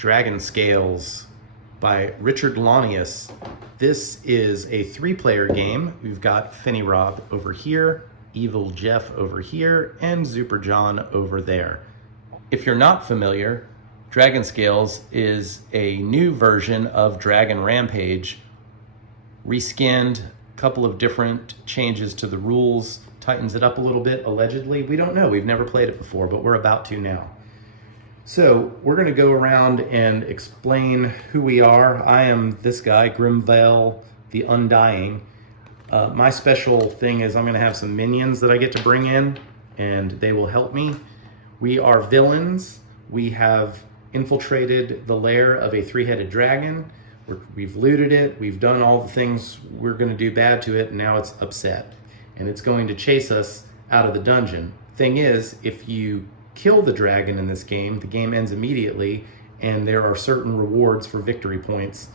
Dragonscales by Richard Launius. This is a 3-player game. We've got Finny Rob over here, Evil Jeff over here, and Super John over there. If you're not familiar, Dragonscales is a new version of Dragon Rampage, reskinned, a couple of different changes to the rules, tightens it up a little bit, allegedly. We don't know, we've never played it before, but we're about to now. So we're gonna go around and explain who we are. I am this guy, Grimvale the Undying. My special thing is I'm gonna have some minions that I get to bring in, and they will help me. We are villains. We have infiltrated the lair of a 3-headed dragon. We've looted it. We've done all the things we're gonna do bad to it, and now it's upset. And it's going to chase us out of the dungeon. Thing is, if you kill the dragon in this game, the game ends immediately, and there are certain rewards for victory points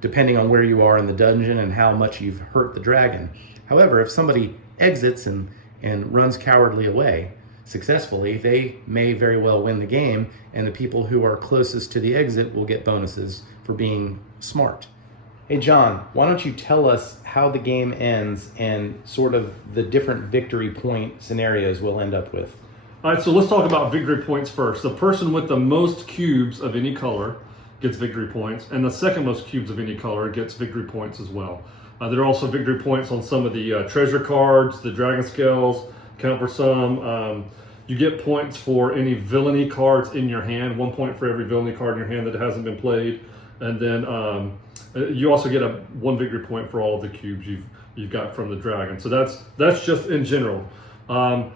depending on where you are in the dungeon and how much you've hurt the dragon. However, if somebody exits and runs cowardly away successfully, they may very well win the game, and the people who are closest to the exit will get bonuses for being smart. Hey John, why don't you tell us how the game ends and sort of the different victory point scenarios we'll end up with? All right, so let's talk about victory points first. The person with the most cubes of any color gets victory points, and the second most cubes of any color gets victory points as well. There are also victory points on some of the treasure cards, the Dragonscales count for some. You get points for any villainy cards in your hand, 1 point for every villainy card in your hand that hasn't been played. And then you also get 1 victory point for all of the cubes you've got from the dragon. So that's just in general.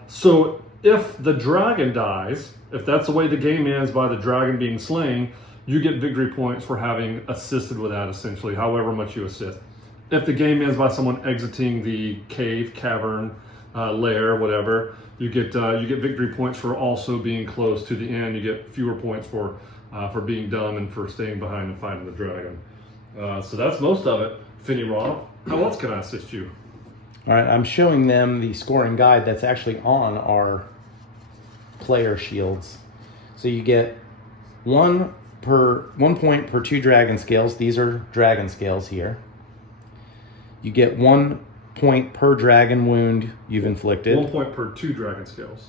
So if the dragon dies, if that's the way the game ends by the dragon being slain, you get victory points for having assisted with that, essentially, however much you assist. If the game ends by someone exiting the cave, cavern, lair, whatever, you get victory points for also being close to the end. You get fewer points for being dumb and for staying behind and fighting the dragon. So that's most of it. Finny Rob, how else can I assist you? All right, I'm showing them the scoring guide that's actually on our player shields. So you get 1 point per 2 Dragonscales. These are Dragonscales here. You get 1 point per dragon wound you've inflicted. 1 point per 2 Dragonscales.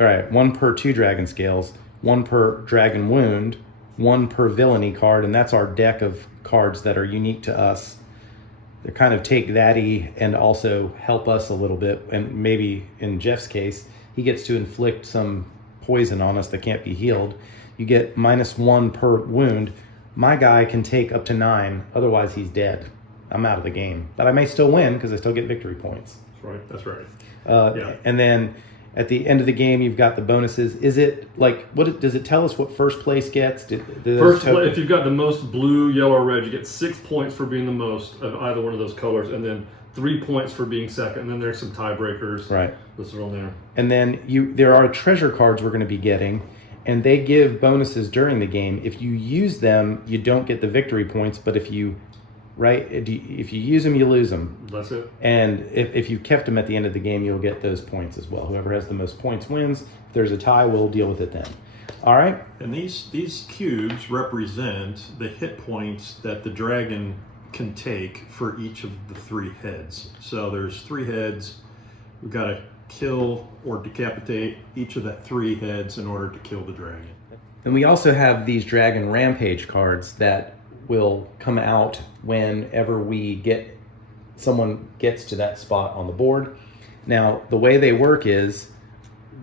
All right, 1 per 2 Dragonscales, 1 per dragon wound, 1 per villainy card, and that's our deck of cards that are unique to us. They kind of take that-y and also help us a little bit, and maybe in Jeff's case, he gets to inflict some poison on us that can't be healed. You get -1 per wound. My guy can take up to 9, otherwise he's dead. I'm out of the game, but I may still win because I still get victory points. That's right. Yeah. And then at the end of the game, you've got the bonuses. Is it like, does it tell us what first place gets? If you've got the most blue, yellow, or red, you get 6 points for being the most of either one of those colors, and then 3 points for being second. And then there's some tiebreakers. Right. This is on there. And then there are treasure cards we're going to be getting, and they give bonuses during the game. If you use them, you don't get the victory points, but if you use them, you lose them. That's it. And if you kept them at the end of the game, you'll get those points as well. Whoever has the most points wins. If there's a tie, we'll deal with it then. All right? And these cubes represent the hit points that the dragon can take for each of the 3 heads. So there's 3 heads. We've got to kill or decapitate each of the 3 heads in order to kill the dragon. And we also have these Dragon Rampage cards that will come out whenever someone gets to that spot on the board. Now, the way they work is,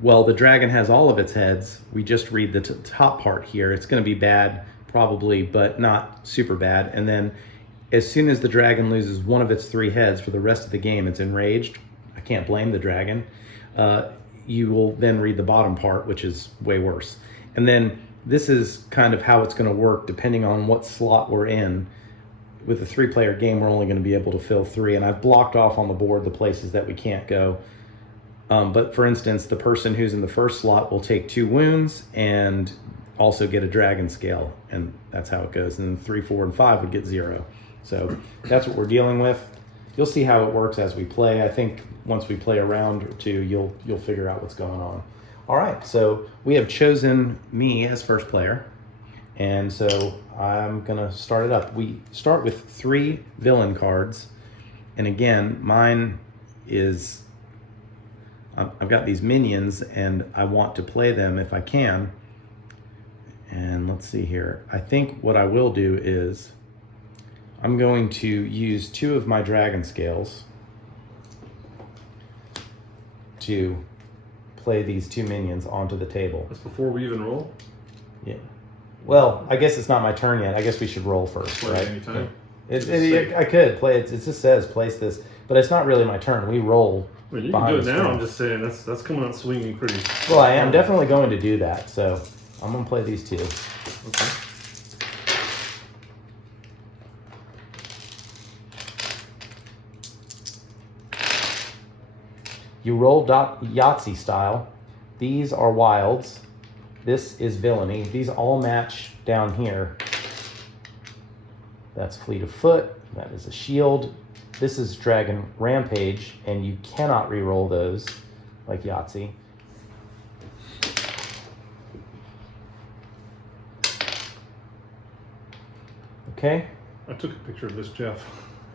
well, the dragon has all of its heads. We just read the top part here. It's going to be bad, probably, but not super bad. And then as soon as the dragon loses 1 of its 3 heads for the rest of the game, it's enraged. I can't blame the dragon. You will then read the bottom part, which is way worse. And then this is kind of how it's going to work depending on what slot we're in. With a 3-player game, we're only going to be able to fill 3, and I've blocked off on the board the places that we can't go. But for instance, the person who's in the first slot will take 2 wounds and also get a Dragonscale, and that's how it goes. And then 3, 4, and 5 would get 0. So that's what we're dealing with. You'll see how it works as we play. I think once we play a round or 2, you'll figure out what's going on. All right, so we have chosen me as first player. And so I'm gonna start it up. We start with 3 villain cards. And again, mine is, I've got these minions and I want to play them if I can. And let's see here. I think what I will do is I'm going to use 2 of my Dragonscales to play these 2 minions onto the table. That's before we even roll? Yeah. Well, I guess it's not my turn yet. I guess we should roll first, Play right? anytime. I could play it. It just says place this, but it's not really my turn. We roll. Well, you can behind do it the now. screen. I'm just saying that's coming out swinging pretty. Well, I am definitely going to do that. So I'm going to play these 2. Okay. You roll Yahtzee style. These are wilds. This is villainy. These all match down here. That's fleet of foot. That is a shield. This is dragon rampage, and you cannot re-roll those like Yahtzee. Okay. I took a picture of this, Jeff.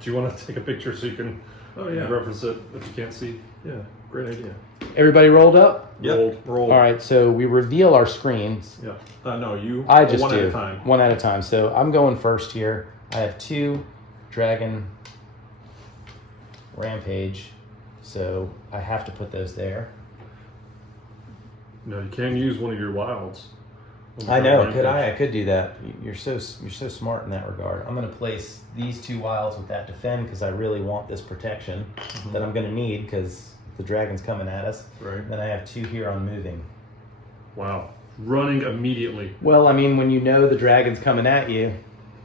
Do you want to take a picture so you can reference it if you can't see? Yeah, great idea. Everybody rolled up? Yep. Roll. All right, so we reveal our screens. Yeah. No, you. I just one do. at a time. One at a time. So I'm going first here. I have 2 dragon rampage, so I have to put those there. No, you can use one of your wilds. I know. Could I? I could do that. You're so smart in that regard. I'm going to place these 2 wilds with that defend because I really want this protection that I'm going to need because the dragon's coming at us. Right. And then I have 2 here on moving. Wow. Running immediately. Well, I mean, when you know the dragon's coming at you,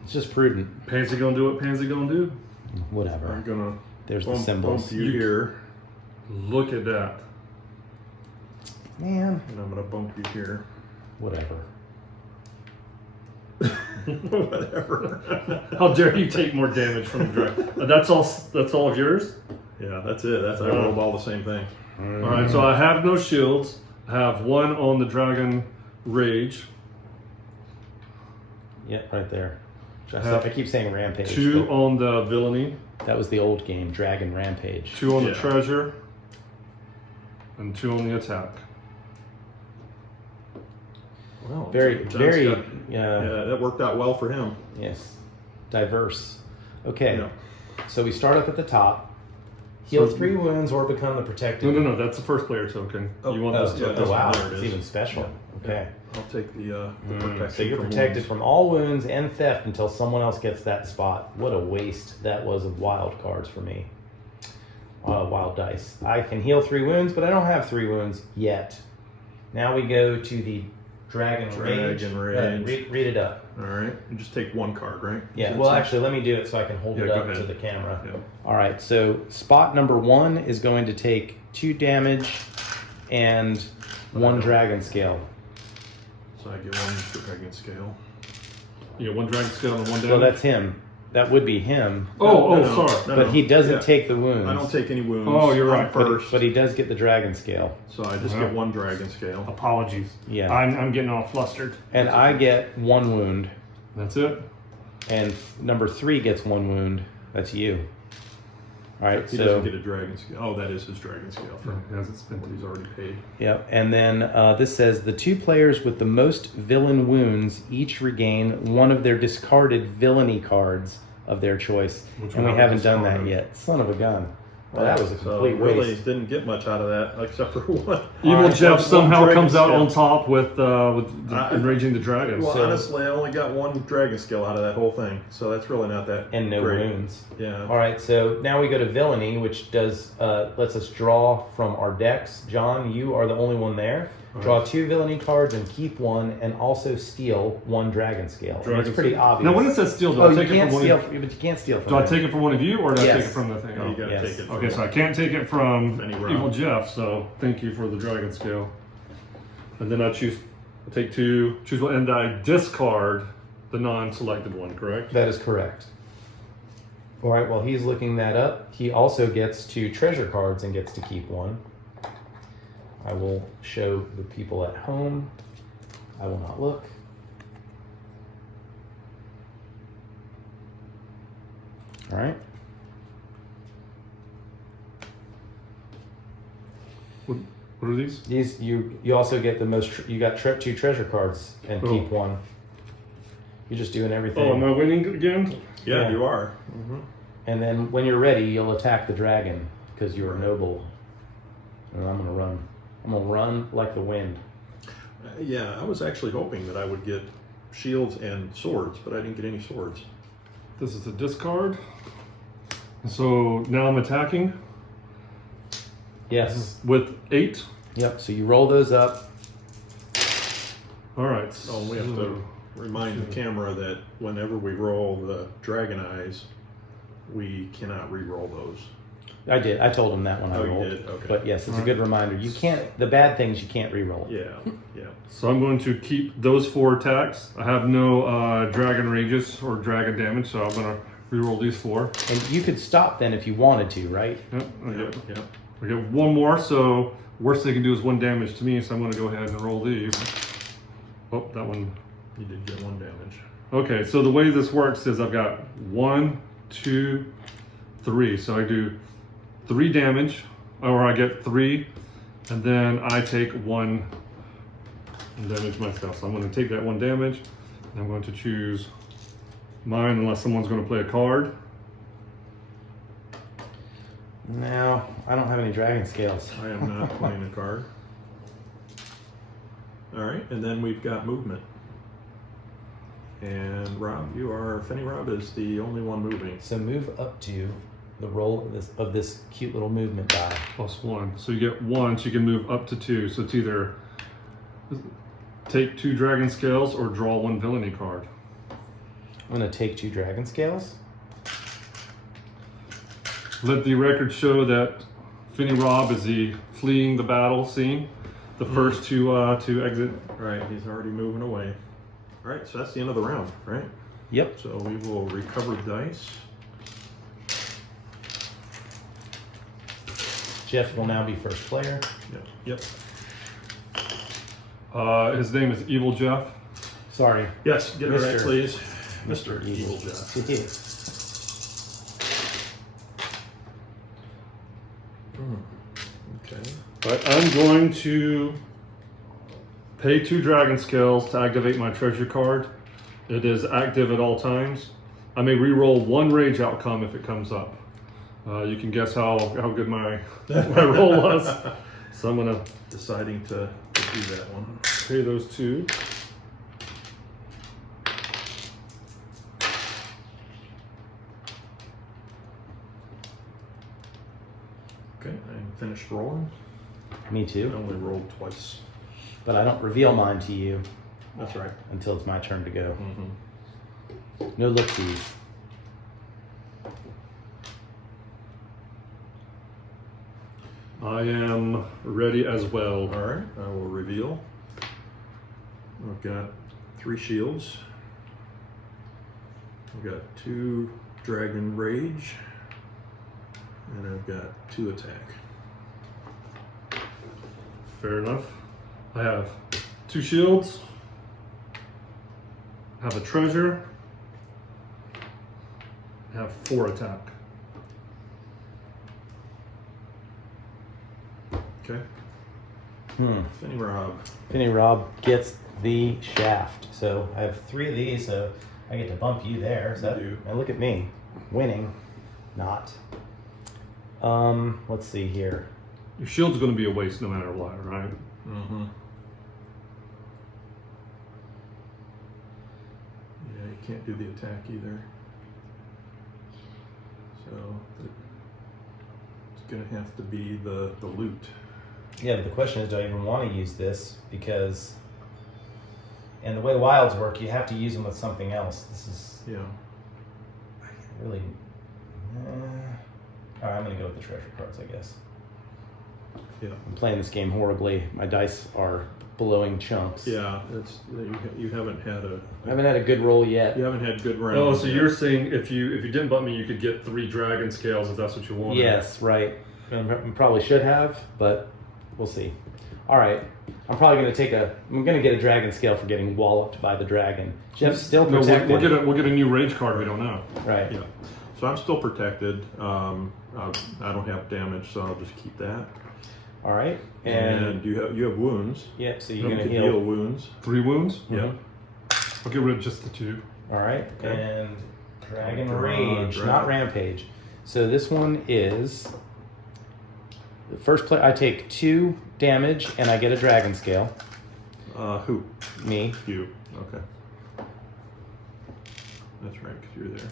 it's just prudent. Pansy gonna do what Pansy gonna do? Whatever. I'm gonna There's the bump symbols. you here, Look at that. Man, and I'm gonna bump you here. whatever. Whatever. How dare you take more damage from the dragon? That's all of yours? Yeah, that's it. I rolled all the same thing. All right, so I have no shields. I have 1 on the dragon rage. Yeah, right there. have I keep saying rampage. 2 but on the villainy. that was the old game, Dragon Rampage. 2 on the Yeah. treasure. And 2 on the attack. Well, Very, John's very, got- yeah, that worked out well for him. yes, diverse. Okay, Yeah. so we start up at the top. Heal So- 3 wounds or become the protected. No, that's the first player token. Oh, You want Oh, this yeah, token? this wow, one, there it it's is. even special. Okay. I'll take the protection. So you're from protected wounds. from all wounds and theft until someone else gets that spot. What a waste that was of wild cards for me. Wild dice. I can heal 3 wounds, but I don't have 3 wounds yet. Now we go to the Dragon Rage. Read it up. All right, and just take 1 card, right? Yeah, So well, it's- actually, let me do it so I can hold Yeah, it go up ahead. to the camera. Yeah. All right, so spot number 1 is going to take 2 damage and 1 dragon scale. So I get 1 dragon scale. You get 1 dragon scale and 1 damage. Well, that's him. That would be him. Sorry. But he doesn't Yeah. take the wounds. I don't take any wounds. Oh, you're I'm right. First, But he does get the dragon scale. so I just get 1 dragon scale. Apologies. Yeah. I'm getting all flustered. And I get 1 wound. That's it. And number 3 gets 1 wound. That's you. All right, He so doesn't get a dragon scale. Oh, that is his dragon scale. He hasn't spent What it. he's already paid. yep. And then this says the 2 players with the most villain wounds each regain 1 of their discarded villainy cards of their choice. Which And we one haven't done that discarded? yet. Son of a gun. Well, that was a complete so really waste. didn't get much out of that except for 1. Evil Alright, Jeff one somehow dragon comes out scale. on top with I- enraging the dragons. Well, So- honestly, I only got 1 dragon scale out of that whole thing, so that's really not that And no great. wounds. Yeah. All right, so now we go to villainy, which does lets us draw from our decks. John, you are the only one there. Draw 2 villainy cards and keep 1, and also steal 1 dragon scale. And Dragon it's pretty scale. obvious. Now, when it says steal, do oh, I you take it can't from one? steal, Of, but you can't steal from do I them. take it from one of you, or do I Yes. take it from the thing? No, you gotta Yes. take it. From Okay, so I can't take it from Any round. Evil Jeff. So thank you for the dragon scale. And then I take 2, choose one, and I discard the non-selected one. Correct? That is correct. All right, while he's looking that up, he also gets 2 treasure cards and gets to keep 1. I will show the people at home. I will not look. All right. What are these? These you also get the most. You got 2 treasure cards and keep 1. You're just doing everything. Oh, am I winning again? Yeah, Yeah. you are. And then when you're ready, you'll attack the dragon because you're noble. And I'm gonna run. I'm gonna run like the wind. Yeah, I was actually hoping that I would get shields and swords, but I didn't get any swords. This is a discard. So now I'm attacking Yes. with 8. Yep. So you roll those up. All right. Oh, we have to remind the camera that whenever we roll the dragon eyes, we cannot re-roll those. I did. I told him that when I Oh, you rolled. did? Okay. But yes, it's a good reminder. You can't. The bad things you can't re-roll. Yeah, yeah. So I'm going to keep those 4 attacks. I have no dragon rages or dragon damage, so I'm going to reroll these 4. And you could stop then if you wanted to, right? Yep, Yeah. I get 1 more, so worst they can do is 1 damage to me, so I'm going to go ahead and roll these. Oh, that one. You did get 1 damage. Okay, so the way this works is I've got 1, 2, 3. So I do 3 damage, or I get 3, and then I take 1 damage myself. So I'm going to take that 1 damage, and I'm going to choose mine unless someone's going to play a card. No, I don't have any dragon scales. I am not playing a card. All right, and then we've got movement. And Rob, Finny Rob is the only one moving. So move up to the roll of this cute little movement die. +1. So you get 1, so you can move up to 2. So it's either take 2 dragon scales or draw 1 villainy card. I'm gonna take 2 dragon scales. Let the record show that Finny Rob is fleeing the battle scene, the first to exit. All right, he's already moving away. All right, so that's the end of the round, right? Yep. So we will recover dice. Jeff will now be first player. Yep. His name is Evil Jeff. Sorry. Yes, get it right, Mr. please. Mr. Evil Jeff. Okay. But I'm going to pay 2 dragon scales to activate my treasure card. It is active at all times. I may re-roll 1 rage outcome if it comes up. You can guess how good my roll was. So I'm gonna Deciding to do that one. pay those 2. Okay, I finished rolling. Me I too. only rolled twice. But I don't reveal mine to you That's right. until it's my turn to go. Mm-hmm. No look-sees. I am ready as well. All right, I will reveal. I've got 3 shields. I've got 2 dragon rage. And I've got 2 attack. Fair enough. I have 2 shields. I have a treasure. I have 4 attack. Okay. Finny Rob. Finny Rob gets the shaft. So I have 3 of these, so I get to bump you there. So You do. and look at me, winning. Not. Let's see here. Your shield's going to be a waste no matter what, right? Mm-hmm. Yeah, you can't do the attack either. So it's gonna have to be the loot. Yeah, but the question is, do I even want to use this? Because, and the way wilds work, you have to use them with something else. This is Yeah. really. All right, I'm gonna go with the treasure cards, I guess. Yeah. I'm playing this game horribly. My dice are blowing chunks. Yeah. It's you haven't had I haven't had a good roll yet. you haven't had good rounds. Oh, so yet. you're saying if you didn't bump me, you could get 3 dragon scales if that's what you wanted. Yes, right. I probably should have, but we'll see. All right, I'm probably I'm gonna get a dragon scale for getting walloped by the dragon. Jeff's still No, protected. we'll get a new rage card. We don't know. Right. Yeah. So I'm still protected. I don't have damage, so I'll just keep that. All right. And you have wounds. Yep. So you're You gonna can heal. wounds. 3 wounds? Yep. I'll get rid of just the 2. All right. Okay. And Dragon Dragon. Rage, not Rampage. So this one is the first play. I take 2 damage and I get a Dragon Scale. Who? Me. You. Okay. That's right, because you're there.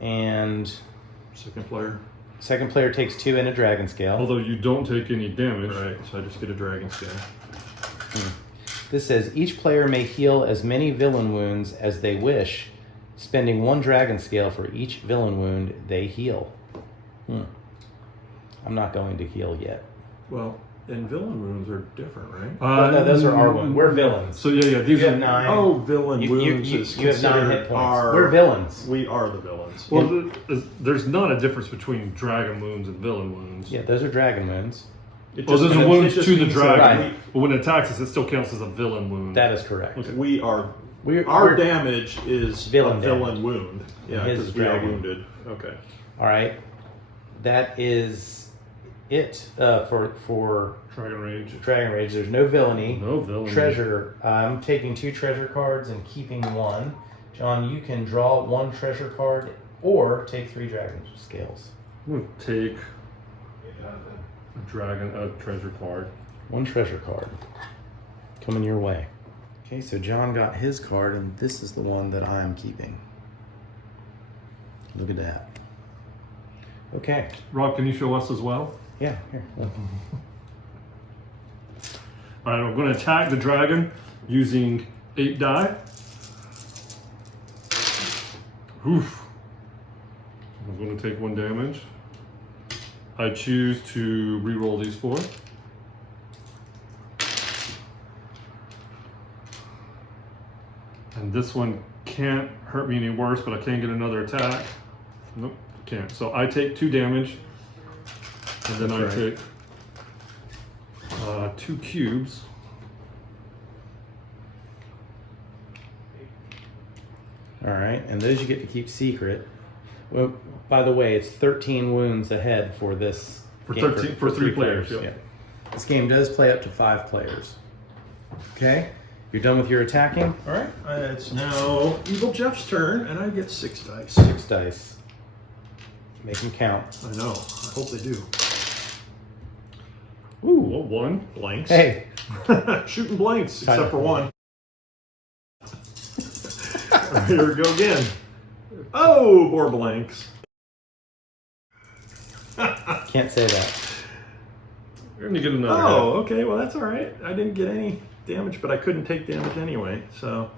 And Second player takes 2 and a Dragon Scale. Although you don't take any damage. Right, so I just get a dragon scale. This says each player may heal as many villain wounds as they wish, spending 1 Dragon Scale for each villain wound they heal. I'm not going to heal yet. Well, and villain wounds are different, right? No, those are our wounds. We're villains. So yeah, these You are have 9. Oh, villain You wounds is have 9 considered hit points. our... We're villains. We are the villains. Well, there's not a difference between dragon wounds and villain wounds. Yeah, those are dragon wounds. Those are wounds to the dragon. Right. But when it attacks us, it still counts as a villain wound. That is correct. Okay. Our damage is Villain a villain wound. Yeah, His because we are dragon. wounded. Okay. All right. That is it for Dragon Rage. Dragon Rage. There's no villainy. No villainy. Treasure. I'm taking 2 treasure cards and keeping 1. John, you can draw 1 treasure card or take 3 Dragon Scales. I'm going to take a treasure card. 1 treasure card. Coming your way. Okay, so John got his card, and this is the one that I'm keeping. Look at that. Okay. Rob, can you show us as well? Yeah, here. Look. All right, I'm going to attack the dragon using 8 die. Oof. I'm going to take 1 damage. I choose to re-roll these 4. And this one can't hurt me any worse, but I can get another attack. Nope, can't. So I take 2 damage, and then That's I right. take 2 cubes. All right, and those you get to keep secret. Well, by the way, it's 13 wounds ahead for this For game, 13 for 3 players. Yep. Yeah. This game does play up to 5 players. Okay, you're done with your attacking. All right. It's now Evil Jeff's turn, and I get 6 dice. 6 dice. Make them count. I know. I hope they do. Ooh, 1. Blanks. Hey, Shooting blanks, Kind except of. for 1. Here we go again. Oh, more blanks. can't say that. You're gonna get another. Oh, okay. Well, that's all right. I didn't get any damage, but I couldn't take damage anyway. So,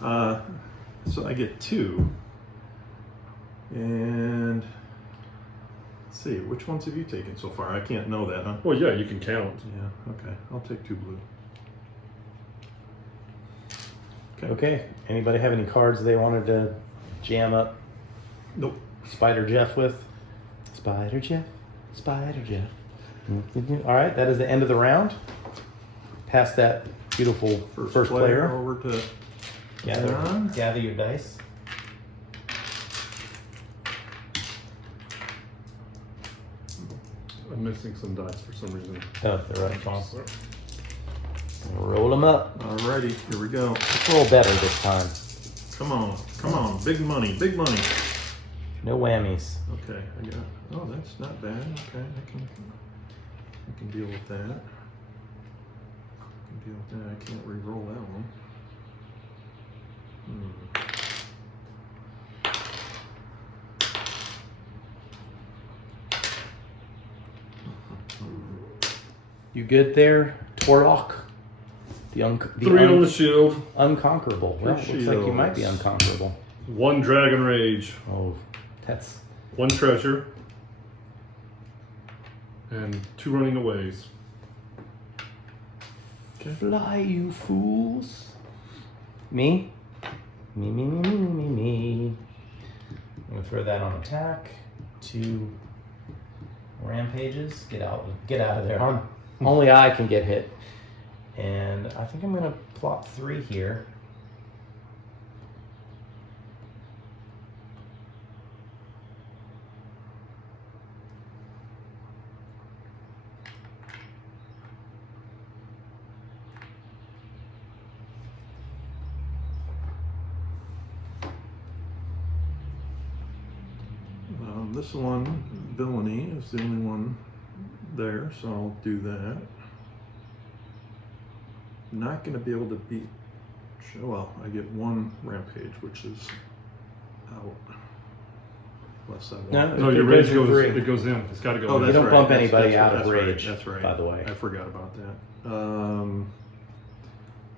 so I get 2. And let's see, which ones have you taken so far? I can't know that, huh? Well, yeah, you can count. Yeah. Okay. I'll take 2 blue. Okay, anybody have any cards they wanted to jam up Nope. Spider Jeff with? Spider Jeff, Spider Jeff. All right, that is the end of the round. Pass that beautiful first player. over to Gather your dice. I'm missing some dice for some reason. Oh, they're right, John. Roll them up. Alrighty, here we go. Let's roll better this time. Come on, big money, big money. No whammies. Okay, I got. Oh, that's not bad. Okay, I can deal with that. I can't re-roll that one. You good there, Torok? The 3 on the shield. unconquerable. Well, looks like you might be shields. unconquerable. 1 dragon rage. Oh, that's 1 treasure. And 2 running aways. fly, you fools. Me? Me. I'm gonna throw that on attack. 2 rampages. Get out of there. Only I can get hit. And I think I'm gonna plop 3 here. this one, villainy, is the only one there, so I'll do that. Not going to be able to beat. Well, I get one rampage, which is out. Unless I want. No, If your it rage goes goes. in. It goes in. It's got to go. Oh, in. You don't bump That's- anybody that's out right, of that's right, rage, that's right. by the way. I forgot about that.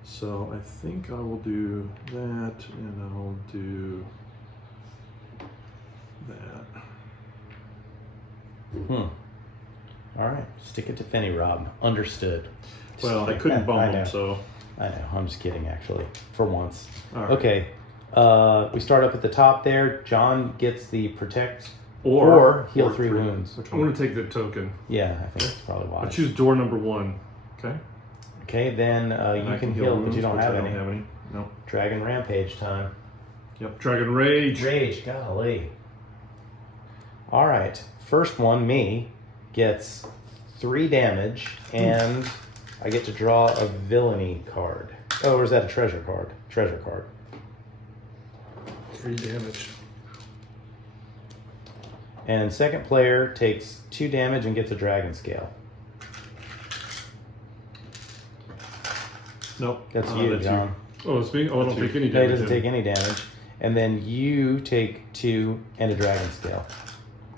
So I think I will do that, and I'll do that. All right, stick it to Fenny Rob. Understood. Well, I couldn't I bump know. him, so. I know. I'm just kidding, actually, for once. All right. Okay. We start up at the top there. John gets the protect Or heal 3 wounds. Which I'm one? going to take the token. Yeah, I think that's probably I wise. choose door number 1. Okay. Okay, then And I you can heal, but wounds, you don't which have I any. don't have any. No. Dragon Rampage time. Dragon Rage. Rage, golly. All right, first one, me, gets 3 damage, and I get to draw a villainy card. Oh, or is that a treasure card? Treasure card. 3 damage. And second player takes 2 damage and gets a dragon scale. Nope. That's you, that's John. Oh, it's me? Oh, I don't take any No, he damage. doesn't then. take any damage. And then you take 2 and a dragon scale.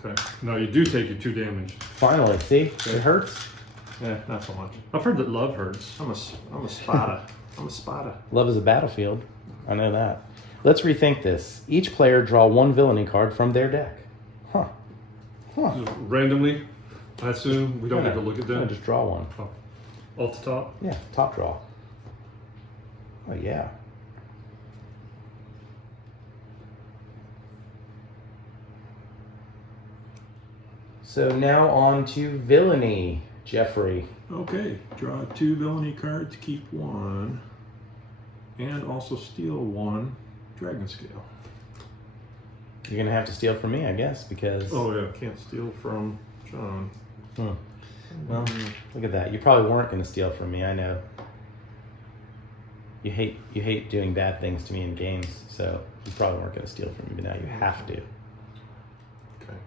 Okay. No, you do take your 2 damage. Finally, see? It hurts. Yeah, not so much. I've heard that love hurts. I'm a spada. I'm a spada. Love is a battlefield. I know that. Let's rethink this. Each player draw 1 villainy card from their deck. Huh. Just randomly, I assume. We don't No, get to look at no, them. just draw 1. Off the top. Yeah, top draw. Oh, yeah. So now on to villainy, Jeffrey. Okay. Draw 2 villainy cards, keep 1. And also steal 1 dragon scale. You're going to have to steal from me, I guess, because... Oh, yeah. Can't steal from John. Well, look at that. You probably weren't going to steal from me, I know. You hate doing bad things to me in games, so you probably weren't going to steal from me, but now you have to. Okay.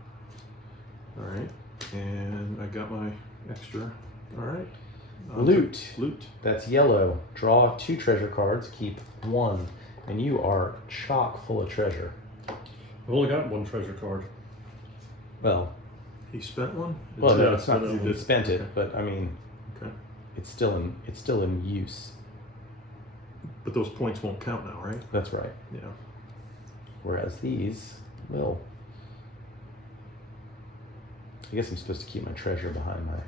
All right. And I got my extra. All right. Loot. Loot. That's yellow. Draw 2 treasure cards, keep 1. And you are chock full of treasure. I've only got 1 treasure card. Well, He spent one? well, Yeah, no, it's not so you that- spent it, okay. but I mean, Okay. it's still in use. But those points won't count now, right? That's right. Yeah. Whereas these will. I guess I'm supposed to keep my treasure behind my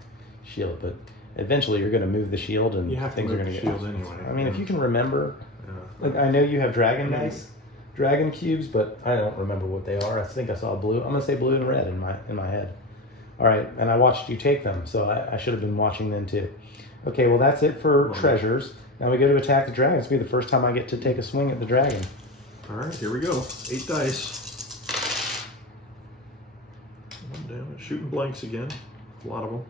shield, but eventually you're going to move the shield and You have to things are move going to the get. shield anyway. I mean, if you can remember, Yeah. like I know you have dragon dice, dragon cubes, but I don't remember what they are. I think I saw blue. I'm going to say blue and red in my head. All right, and I watched you take them, so I should have been watching them too. Okay, well that's it for treasures. Now we go to attack the dragon. It's be the first time I get to take a swing at the dragon. All right, here we go. 8 dice. 1 damage. Shooting blanks again. A lot of them.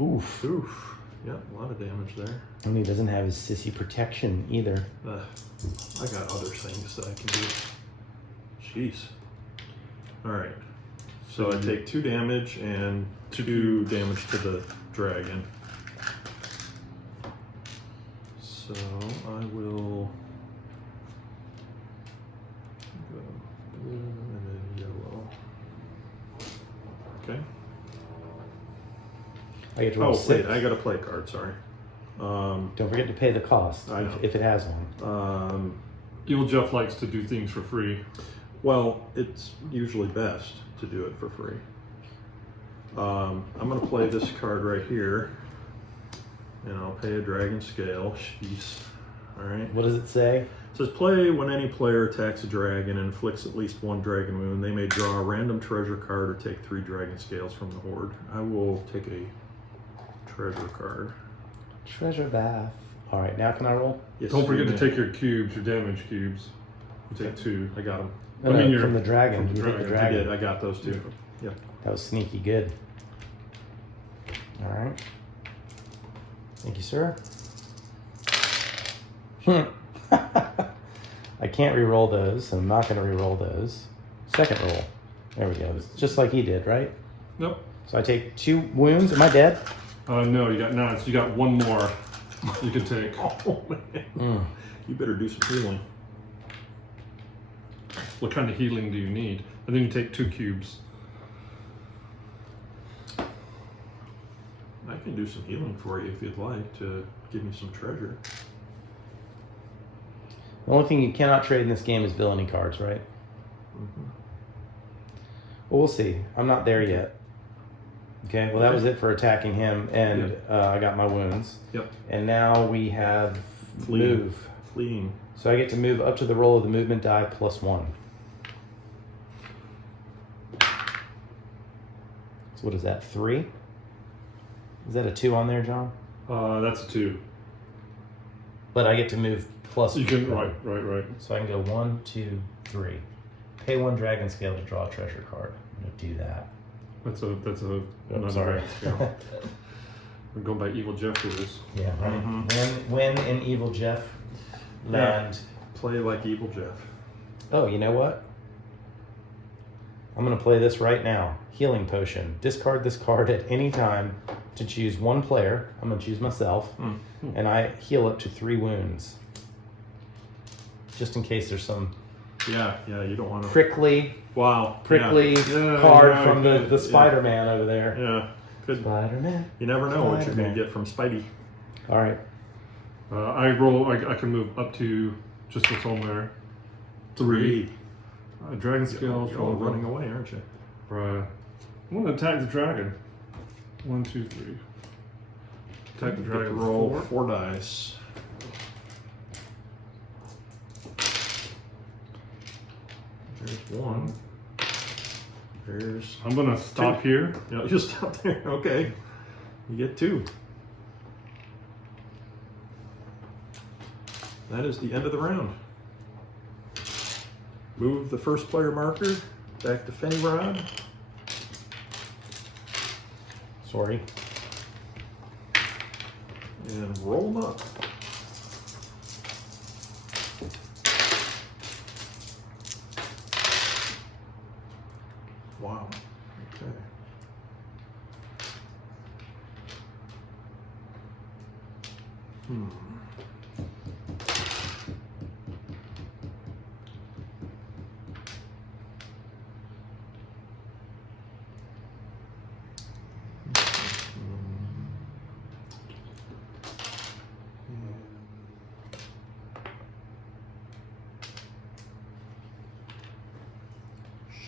Oof. Oof. Yep, a lot of damage there. And he doesn't have his sissy protection either. I got other things that I can do. Jeez. All right. So I take 2 damage and 2 damage to the dragon. So I will go blue and then yellow. Okay. I get to roll Oh, 6. wait, I got a play card, sorry. Don't forget to pay the cost I know. if it has one. Evil Jeff likes to do things for free. Well, it's usually best to do it for free. I'm going to play this card right here, and I'll pay a dragon scale. Jeez. All right. What does it say? It says play when any player attacks a dragon and inflicts at least 1 dragon wound. They may draw a random treasure card or take 3 dragon scales from the hoard. I will take a treasure card. Treasure bath. All right, now can I roll? Yes, Don't forget you to may. take your cubes, your damage cubes. You take 2. I got them. No, I mean, no, you're- from the dragon. from the You take the dragon. I dragon. did. I got those 2. Yep. That was sneaky good. All right. Thank you, sir. I can't re-roll those, so I'm not going to re-roll those. Second roll. There we go. It's just like he did, right? Nope. So I take 2 wounds. Am I dead? No, you got 9, so you got 1 more you can take. Oh, man. You better do some healing. What kind of healing do you need? And then you take 2 cubes. I can do some healing for you if you'd like to give me some treasure. The only thing you cannot trade in this game is villainy cards, right? Well, we'll see. I'm not there yet. Okay, well, that was it for attacking him, and I got my wounds. Yep. And now we have move. Fleeing. So I get to move up to the roll of the movement die +1. So what is that, 3? Is that a 2 on there, John? That's a 2. But I get to move plus. You can, right. So I can go 1, 2, 3. Pay 1 dragon scale to draw a treasure card. I'm going to do that. That's a. Oh, sorry. We're going by Evil Jeff rules. Yeah, right. When in Evil Jeff land. Play like Evil Jeff. Oh, you know what? I'm going to play this right now. Healing Potion. Discard this card at any time to choose 1 player. I'm going to choose myself. And I heal up to 3 wounds. Just in case there's some Yeah, you don't want to. prickly Wow. card from the Spider-Man over there. Yeah. Good. Spider-Man. You never know what you're going to get from Spidey. All right. I can move up to just what's on there. 3. Dragonscales. You're all running away, aren't you? Right. I'm going to attack the dragon. 1, 2, 3. Attack the dragon. Roll 4 dice. There's 1. There's. I'm going to stop here. No, just stop there. Okay. You get 2. That is the end of the round. Move the first player marker back to Fenirod. Sorry. And roll them up. Wow. Okay.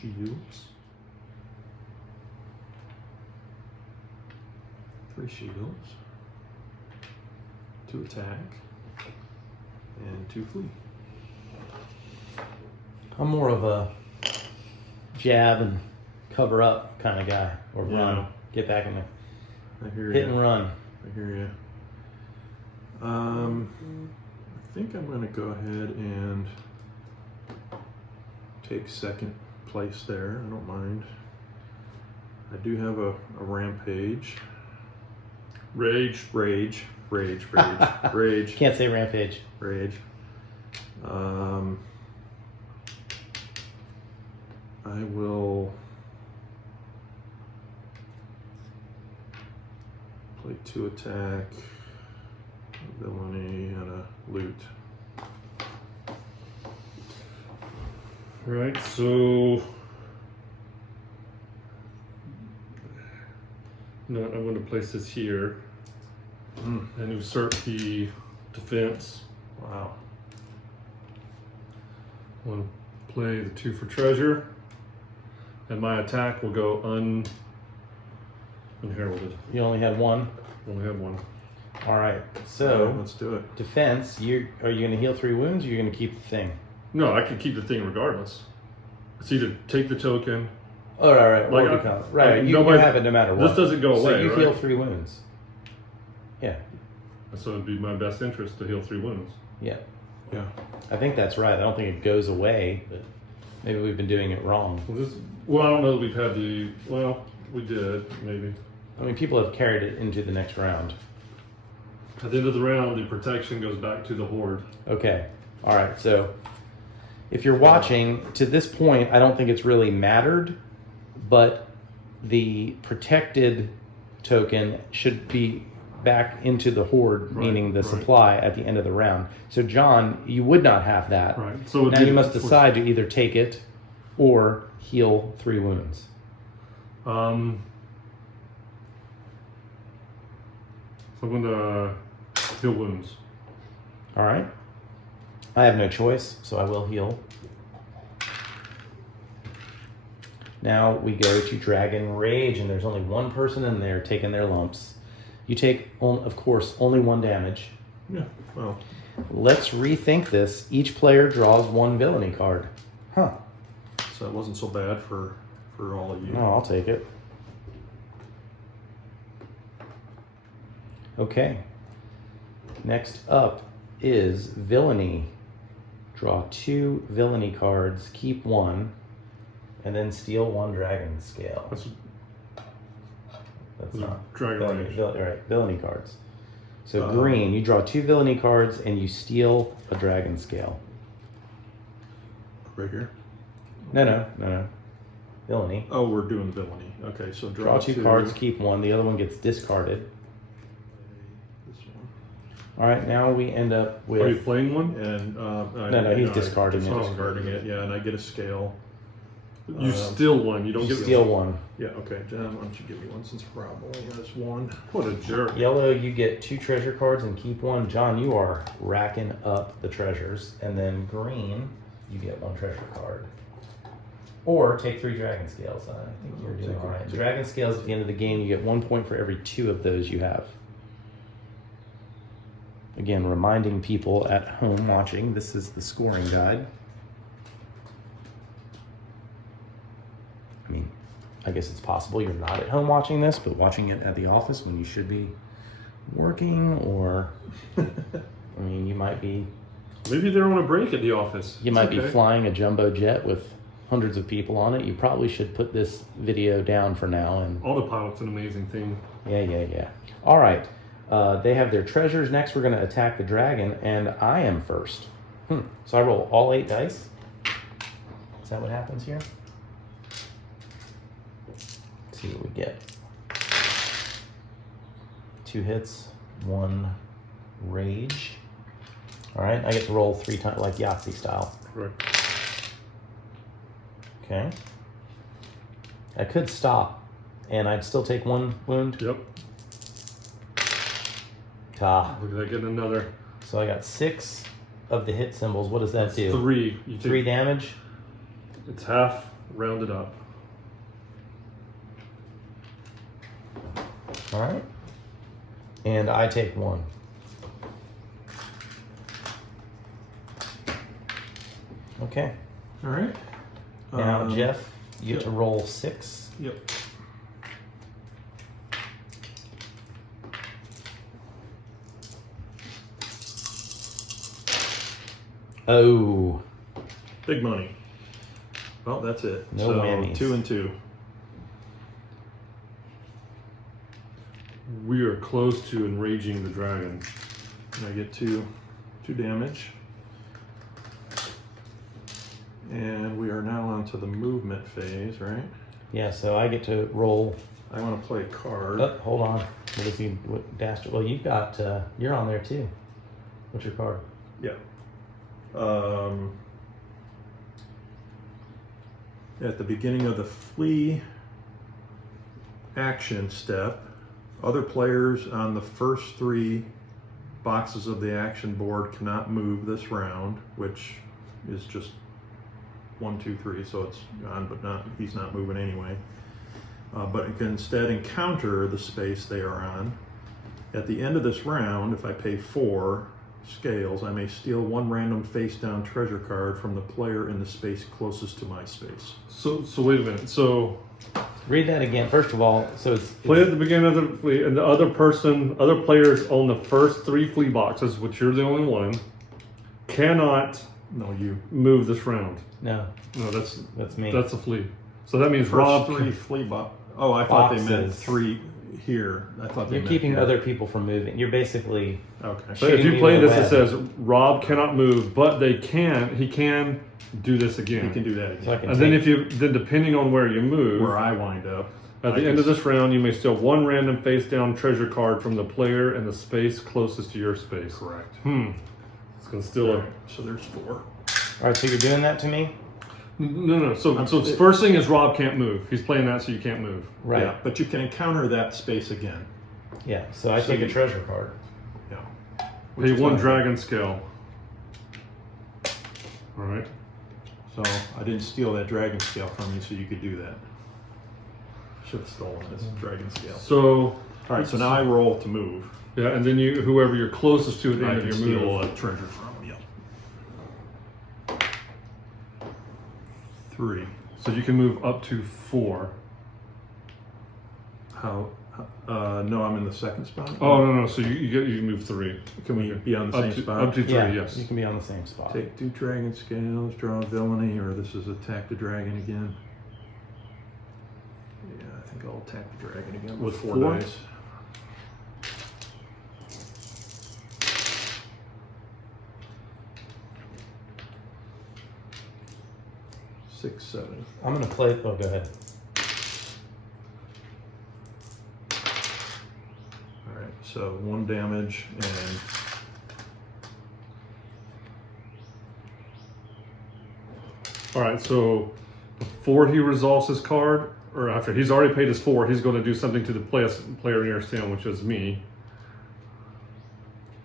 Shields. 3 shields. 2 attack. And 2 flee. I'm more of a jab and cover up kind of guy, or run, get back in there, I hear hit you. and run. I hear you. I think I'm going to go ahead and take second place there. I don't mind. I do have a rampage. Rage. Rage. Can't say rampage. Rage. I will play 2 attack, a villainy, and a loot. Right, so no, I'm going to place this here and usurp the defense. Wow. I'm going to play the 2 for treasure, and my attack will go unheralded. You only had 1. Only have 1. All right. So let's do it. defense. Are you going to heal 3 wounds, or are you going to keep the thing? No, I can keep the thing regardless. It's either take the token. Oh, right. Like, Right. You have it no matter what. This doesn't go away. So you right? heal 3 wounds. Yeah. So it'd be my best interest to heal 3 wounds. Yeah. Yeah. I think that's right. I don't think it goes away, but maybe we've been doing it wrong. Well, I don't know that we've had the. Well, we did maybe. I mean, people have carried it into the next round. At the end of the round, the protection goes back to the hoard. Okay. All right. So if you're watching, to this point, I don't think it's really mattered, but the protected token should be back into the hoard, meaning the supply at the end of the round. So John, you would not have that. Right. So now you must decide to either take it or heal 3 wounds. So I'm going to heal wounds. All right. I have no choice, so I will heal. Now we go to Dragon Rage, and there's only one person in there taking their lumps. You take, of course, only 1 damage. Yeah, well. Let's rethink this. Each player draws 1 villainy card. Huh. So it wasn't so bad for all of you. No, I'll take it. Okay. Next up is Villainy. Draw 2 villainy cards, keep 1, and then steal 1 Dragonscale. That's not Dragon Rage. Right, villainy cards. So green, you draw 2 villainy cards and you steal a Dragonscale. Right here? No. Villainy. Oh, we're doing villainy. Okay, so Draw 2 cards, keep 1. The other one gets discarded. This one. All right, now we end up with... Are you playing one? And No, he's discarding it. Discarding it, yeah, and I get a scale. You steal 1. You don't get steal 1. Yeah, okay. Jen, why don't you give me one since Rob only has 1. What a jerk. Yellow, you get 2 treasure cards and keep 1. John, you are racking up the treasures. And then green, you get 1 treasure card. Or take 3 Dragonscales. I think you're doing all right. Dragonscales at the end of the game, you get 1 point for every 2 of those you have. Again, reminding people at home watching, this is the scoring guide. I mean, I guess it's possible you're not at home watching this, but watching it at the office when you should be working, or I mean, you might be... Maybe they're on a break at the office. You might be flying a jumbo jet with hundreds of people on it. You probably should put this video down for now. And Autopilot's an amazing thing. Yeah. All right. They have their treasures. Next, we're going to attack the dragon, and I am first. So I roll all 8 dice. Is that what happens here? Let's see what we get. 2 hits, 1 rage. All right, I get to roll 3 times, like Yahtzee style. Correct. Okay. I could stop, and I'd still take 1 wound. Yep. Ah. Look at that, getting another. So I got 6 of the hit symbols. What does that do? 3. You take 3 damage? It's half rounded up. All right. And I take 1. Okay. All right. Now, Jeff, you get to roll 6. Yep. Oh. Big money. Well, that's it. No so whammies. 2 and 2. We are close to enraging the dragon. And I get 2 damage. And we are now on to the movement phase, right? Yeah, so I get to roll. I want to play a card. Oh, hold on. What is he? What dastard? Well, you've got, you're on there too. What's your card? Yeah. At the beginning of the flee action step, other players on the first 3 boxes of the action board cannot move this round, which is just 1, 2, 3, so it's on, but he's not moving anyway. But it can instead encounter the space they are on. At the end of this round, if I pay 4 scales, I may steal 1 random face-down treasure card from the player in the space closest to my space. So wait a minute. So Read that again. First of all, so it's play at the beginning of the flee, and the other players own the first 3 flea boxes, which you're the only one, cannot No, you. move this round. no, No, that's me. That's a flea. So that means First Rob 3 flea box. Oh, I thought they meant Boxes. 3. here. I thought they You're meant keeping here. other people from moving. You're basically Okay. So if shooting you me play in the this, it web. says Rob cannot move, but he can do this again. You can do that So I again. can And take- then depending on where you move, Where I wind up. at the end of this round, you may steal one random face-down treasure card from the player in the space closest to your space. Correct. It's gonna steal a. So there's 4. All right, so you're doing that to me, No. So the first thing is Rob can't move. He's playing that, so you can't move. right? Yeah, but you can encounter that space again. Yeah. So I So take a you- treasure card. Yeah. Pay is one fine. dragon scale. All right. So I didn't steal that dragon scale from you, so you could do that. Should have stolen this dragon scale. So All right, so now I roll to move. yeah, and then whoever you're closest to at the I end of can your steal move. a treasure from. Yep. 3. So you can move up to 4. How? No, I'm in the second spot. Oh no. So you move 3. Can we be on the Up same to, spot? up to 3, Yeah, yes. you can be on the same spot. Take 2 dragon scales, draw a villainy, or this is attack the dragon again. Yeah, I think I'll attack the dragon again with 4 4? dice. Six, 7. I'm gonna play. Oh, go ahead. All right, so 1 damage and All right. So before he resolves his card, or after he's already paid his 4, he's going to do something to the player nearest him, which is me.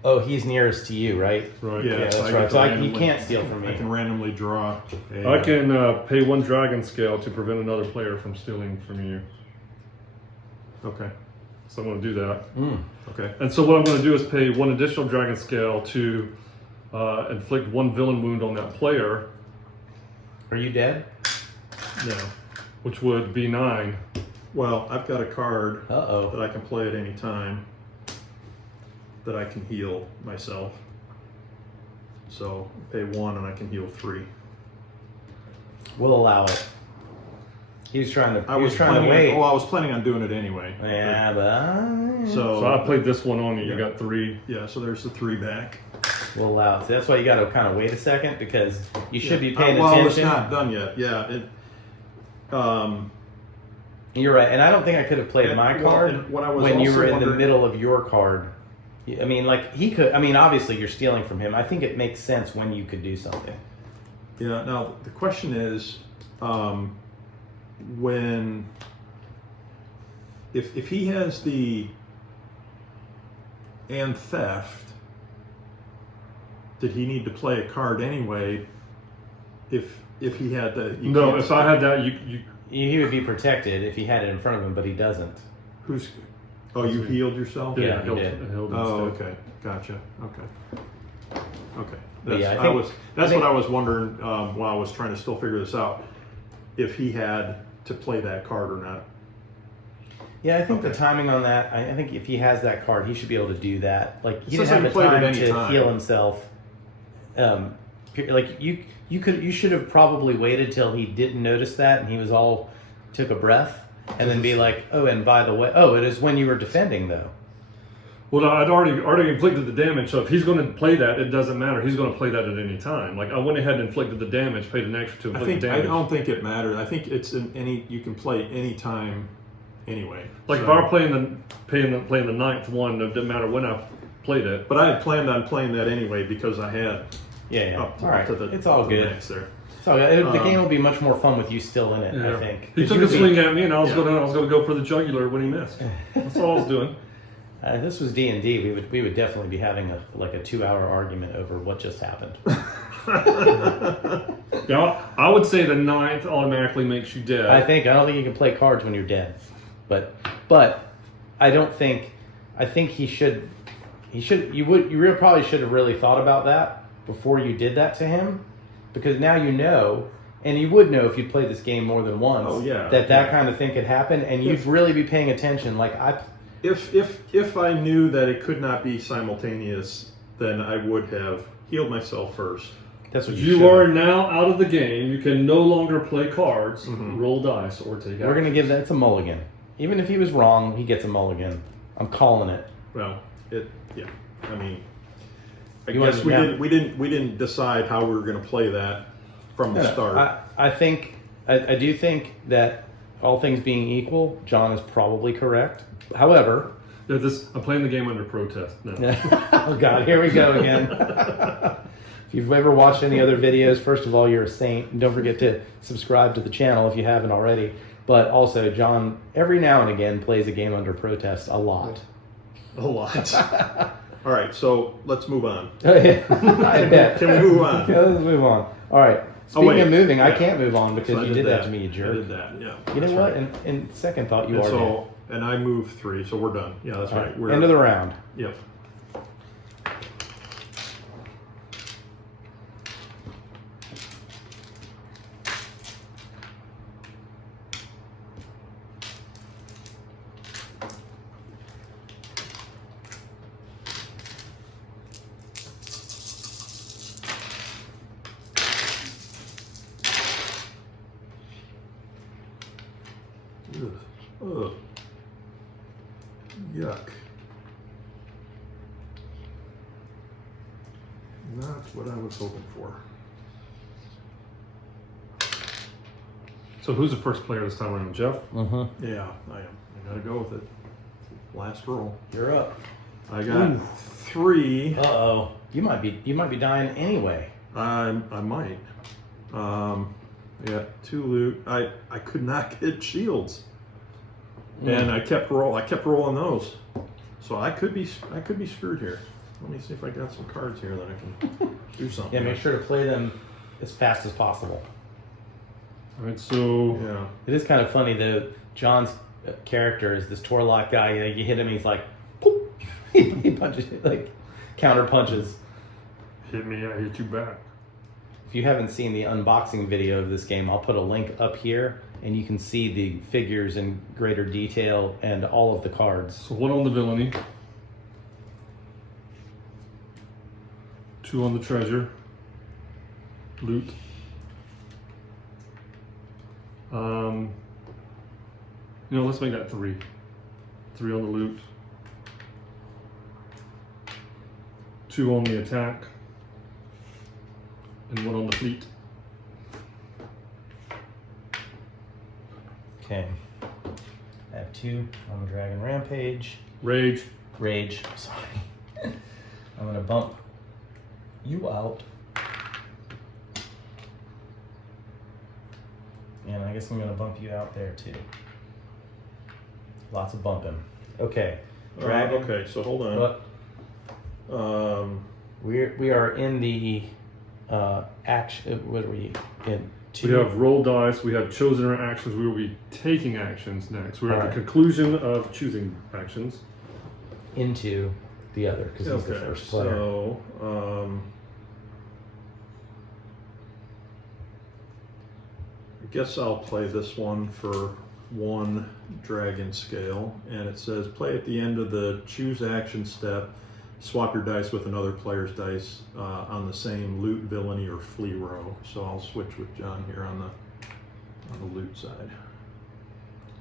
Oh, he's nearest to you, right? Right. yeah, Yeah, so that's I right. get So to he randomly- can't steal from me. I can randomly draw. I can pay 1 dragon scale to prevent another player from stealing from you. Okay. So I'm going to do that. Okay. And so what I'm going to do is pay 1 additional dragon scale to inflict 1 villain wound on that player, Are you dead? No. which would be 9. Well, I've got a card that Uh-oh. I can play at any time that I can heal myself. So pay 1 and I can heal 3. We'll allow it. He was trying to. I He was was trying to planning. wait. I was planning on doing it anyway. Yeah, but So, So I played this one on you. You Yeah. got 3. yeah. So there's the 3 back. we'll allow it. So that's why you got to kind of wait a second because you should be paying well, attention. it's not done yet. Yeah. It. You're right, and I don't think I could have played And- my well, card and what I was when you also were in the wondering- middle of your card. I mean, like he could. I mean, obviously you're stealing from him. I think it makes sense when you could do something. Yeah. Now the question is, when if he has the and theft, did he need to play a card anyway? If he had the No, if I had that, you He would be protected if he had it in front of him, but he doesn't. who's you healed yourself? Yeah, he'll, he did. he'll Oh, instead. okay, gotcha. Okay. But That's, yeah, that's what I was wondering while I was trying to still figure this out. If he had to play that card or not. Yeah, I think the Okay. timing on that. I think if he has that card, he should be able to do that. Like he It didn't says have he the played it time any to time. heal himself. Like you should have probably waited till he didn't notice that and he was all took a breath and then be like, oh, and by the way, oh, it is when you were defending though. Well, I'd already inflicted the damage, so if he's going to play that, it doesn't matter. He's going to play that at any time. Like I went ahead and inflicted the damage, paid an extra to inflict the I damage. don't think it matters. I think it's in any. You can play any time, anyway. Like if I were playing the 9th one, it didn't matter when I played it. But I had planned on playing that anyway because I had Yeah. up to, All right, to the. it's all to the good. max there. So the game will be much more fun with you still in it. I think. He 'Cause took you a would be- swing at me, and I was Yeah. gonna go for the jugular when he missed. That's all I was doing. This was D&D. We would definitely be having a 2-hour argument over what just happened. Yeah, I would say the 9th automatically makes you dead. I don't think you can play cards when you're dead, but I don't think. I think he should. You probably should have really thought about that before you did that to him, because now you know, and you would know if you played this game more than once. Oh, yeah. that kind of thing could happen, and you'd really be paying attention. Like If I knew that it could not be simultaneous, then I would have healed myself first. that's what You should are have. now out of the game. You can no longer play cards, roll dice, or take We're gonna give that. It's a mulligan. Even if he was wrong, he gets a mulligan. I'm calling it. Well, yeah. I mean, I You guess want we didn't decide how we were going to play that from the start. I do think that all things being equal, John is probably correct. However, I'm playing the game under protest now. oh God, here we go again. If you've ever watched any other videos, first of all, you're a saint. And don't forget to subscribe to the channel if you haven't already. But also, John, every now and again, plays a game under protest a lot. A lot. All right, so let's move on. I bet. Can we move on? Yeah, let's move on. All right. Speaking of moving, I can't move on because So you did that to me, you jerk. I did that, yeah. You know that's what? right. In second thought, you And are so, and I moved 3, so we're done. Yeah, that's dead. right. We're End of the round. Yep. Ugh. Yuck. Not what I was hoping for. So who's the first player this time around, Jeff? Mm-hmm. Yeah, I am. I gotta go with it. Last roll. You're up. I got 3. Uh-oh. You might be dying anyway. I might. I got 2 loot. I could not get shields, and I kept rolling those. So I could be screwed here. Let me see if I got some cards here that I can do something. Yeah, make sure to play them as fast as possible. All right, so Yeah. It is kind of funny though. John's character is this Torlock guy. You hit him, he's like, poop. He punches, like counter punches. hit me, I hit you back. If you haven't seen the unboxing video of this game, I'll put a link up here, and you can see the figures in greater detail and all of the cards. So 1 on the villainy, 2 on the treasure, loot. Let's make that 3. 3 on the loot, 2 on the attack, and 1 on the fleet. Okay. I have 2 on the Dragon Rampage. Rage. Sorry. I'm gonna bump you out. And I guess I'm gonna bump you out there too. Lots of bumping. Okay. Dragon. Okay, so hold on. But we are in the action. What are we in? We have roll dice. We have chosen our actions. We will be taking actions next. We're at Alright. the conclusion of choosing actions. Into the other because he's the first player. So I guess I'll play this one for 1 dragon scale, and it says play at the end of the choose action step. Swap your dice with another player's dice on the same loot, villainy, or flee row. So I'll switch with John here on the loot side.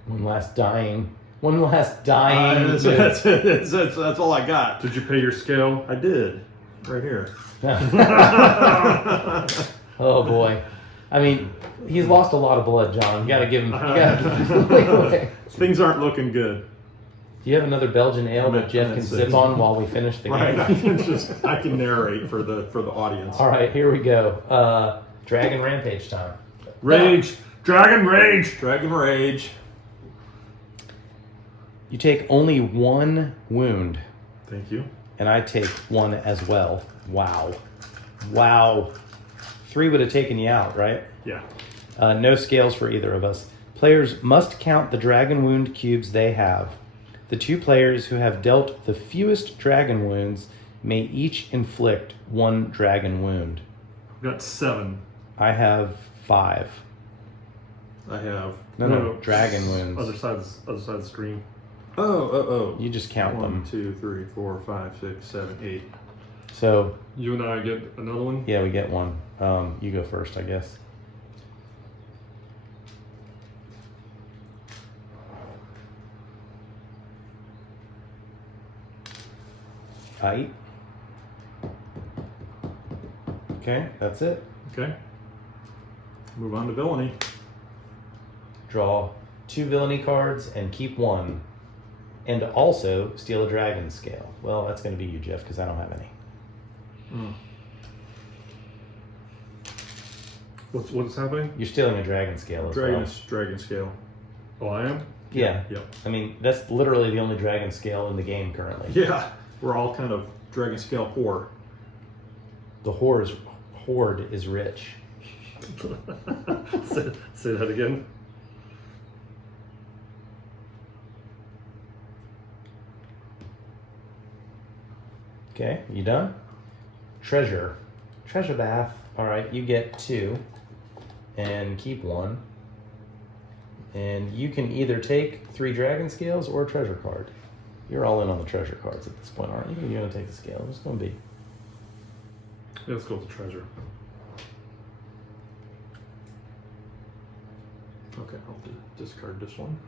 One last dying. That's all I got. Did you pay your scale? I did, right here. Oh boy. I mean, he's lost a lot of blood, John. You gotta give him. You gotta give him away. Things aren't looking good. Do you have another Belgian ale that Jeff I'm can in sip six. on while we finish the Right, game? I can narrate for the audience. All right, here we go. Dragon Rampage time. Rage. Dragon Rage. Dragon Rage. You take only 1 wound, Thank you. and I take 1 as well. Wow. 3 would have taken you out, right? Yeah. No scales for either of us. Players must count the dragon wound cubes they have. The 2 players who have dealt the fewest dragon wounds may each inflict 1 dragon wound. I've got 7. I have 5. I have. No, dragon wounds. Other side of the screen. Oh. You just count 1, them. 2, 3, 4, 5, 6, 7, 8. So, You and I get another one. yeah, we get 1. You go first, I guess. Aight. Okay, that's it. Okay. Move on to villainy. Draw 2 villainy cards and keep 1. And also steal a dragon scale. Well, that's going to be you, Jeff, because I don't have any. What's happening? You're stealing a dragon scale as well. Dragon scale. Oh, I am? Yeah. Yep. I mean, that's literally the only dragon scale in the game currently. Yeah. We're all kind of dragon scale poor. The hoard is rich. Say that again. Okay, you done? Treasure bath. All right, you get 2 and keep 1. And you can either take 3 dragon scales or a treasure card. You're all in on the treasure cards at this point, aren't you? You're gonna take the scale. It's gonna be. Yeah, let's go with the treasure. Okay, I'll discard this one.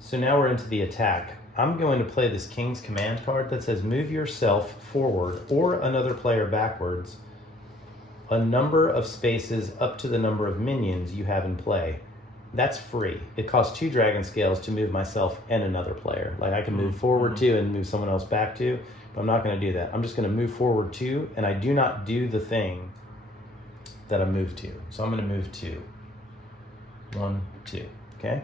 So now we're into the attack. I'm going to play this King's Command card that says move yourself forward or another player backwards a number of spaces up to the number of minions you have in play. That's free. It costs 2 dragon scales to move myself and another player. Like I can move forward 2 and move someone else back 2, but I'm not going to do that. I'm just going to move forward 2, and I do not do the thing that I moved to. So I'm going to move 2. 1, 2. Okay?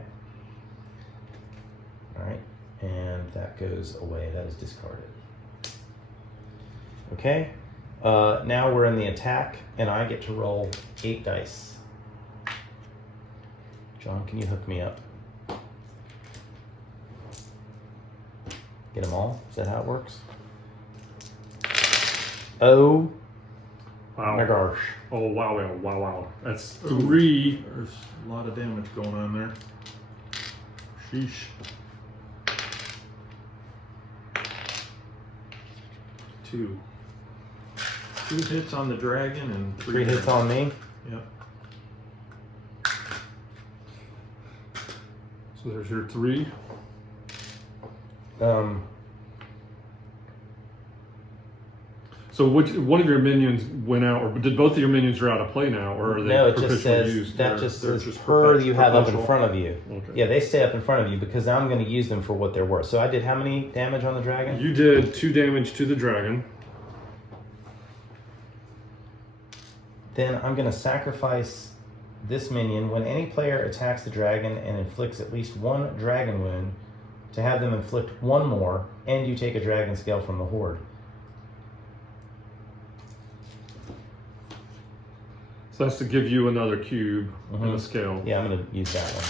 All right. And that goes away. That is discarded. Okay. Now we're in the attack, and I get to roll 8 dice. John, can you hook me up? Get them all? Is that how it works? Oh Wow. my gosh. Oh, wow. That's 3. There's a lot of damage going on there. Sheesh. 2 hits on the dragon and 3 hits on me. Yep. So there's your 3. So which one of your minions went out, or did both of your minions are out of play now, or are they No, it perpetually just says used? that just they're says just per you have up in perpetual. front of you. Okay. Yeah, they stay up in front of you because I'm going to use them for what they're worth. So I did how many damage on the dragon? You did 2 damage to the dragon. Then I'm going to sacrifice this minion when any player attacks the dragon and inflicts at least 1 dragon wound to have them inflict 1 more, and you take a dragon scale from the hoard. So that's to give you another cube and a scale. Yeah, I'm going to use that one.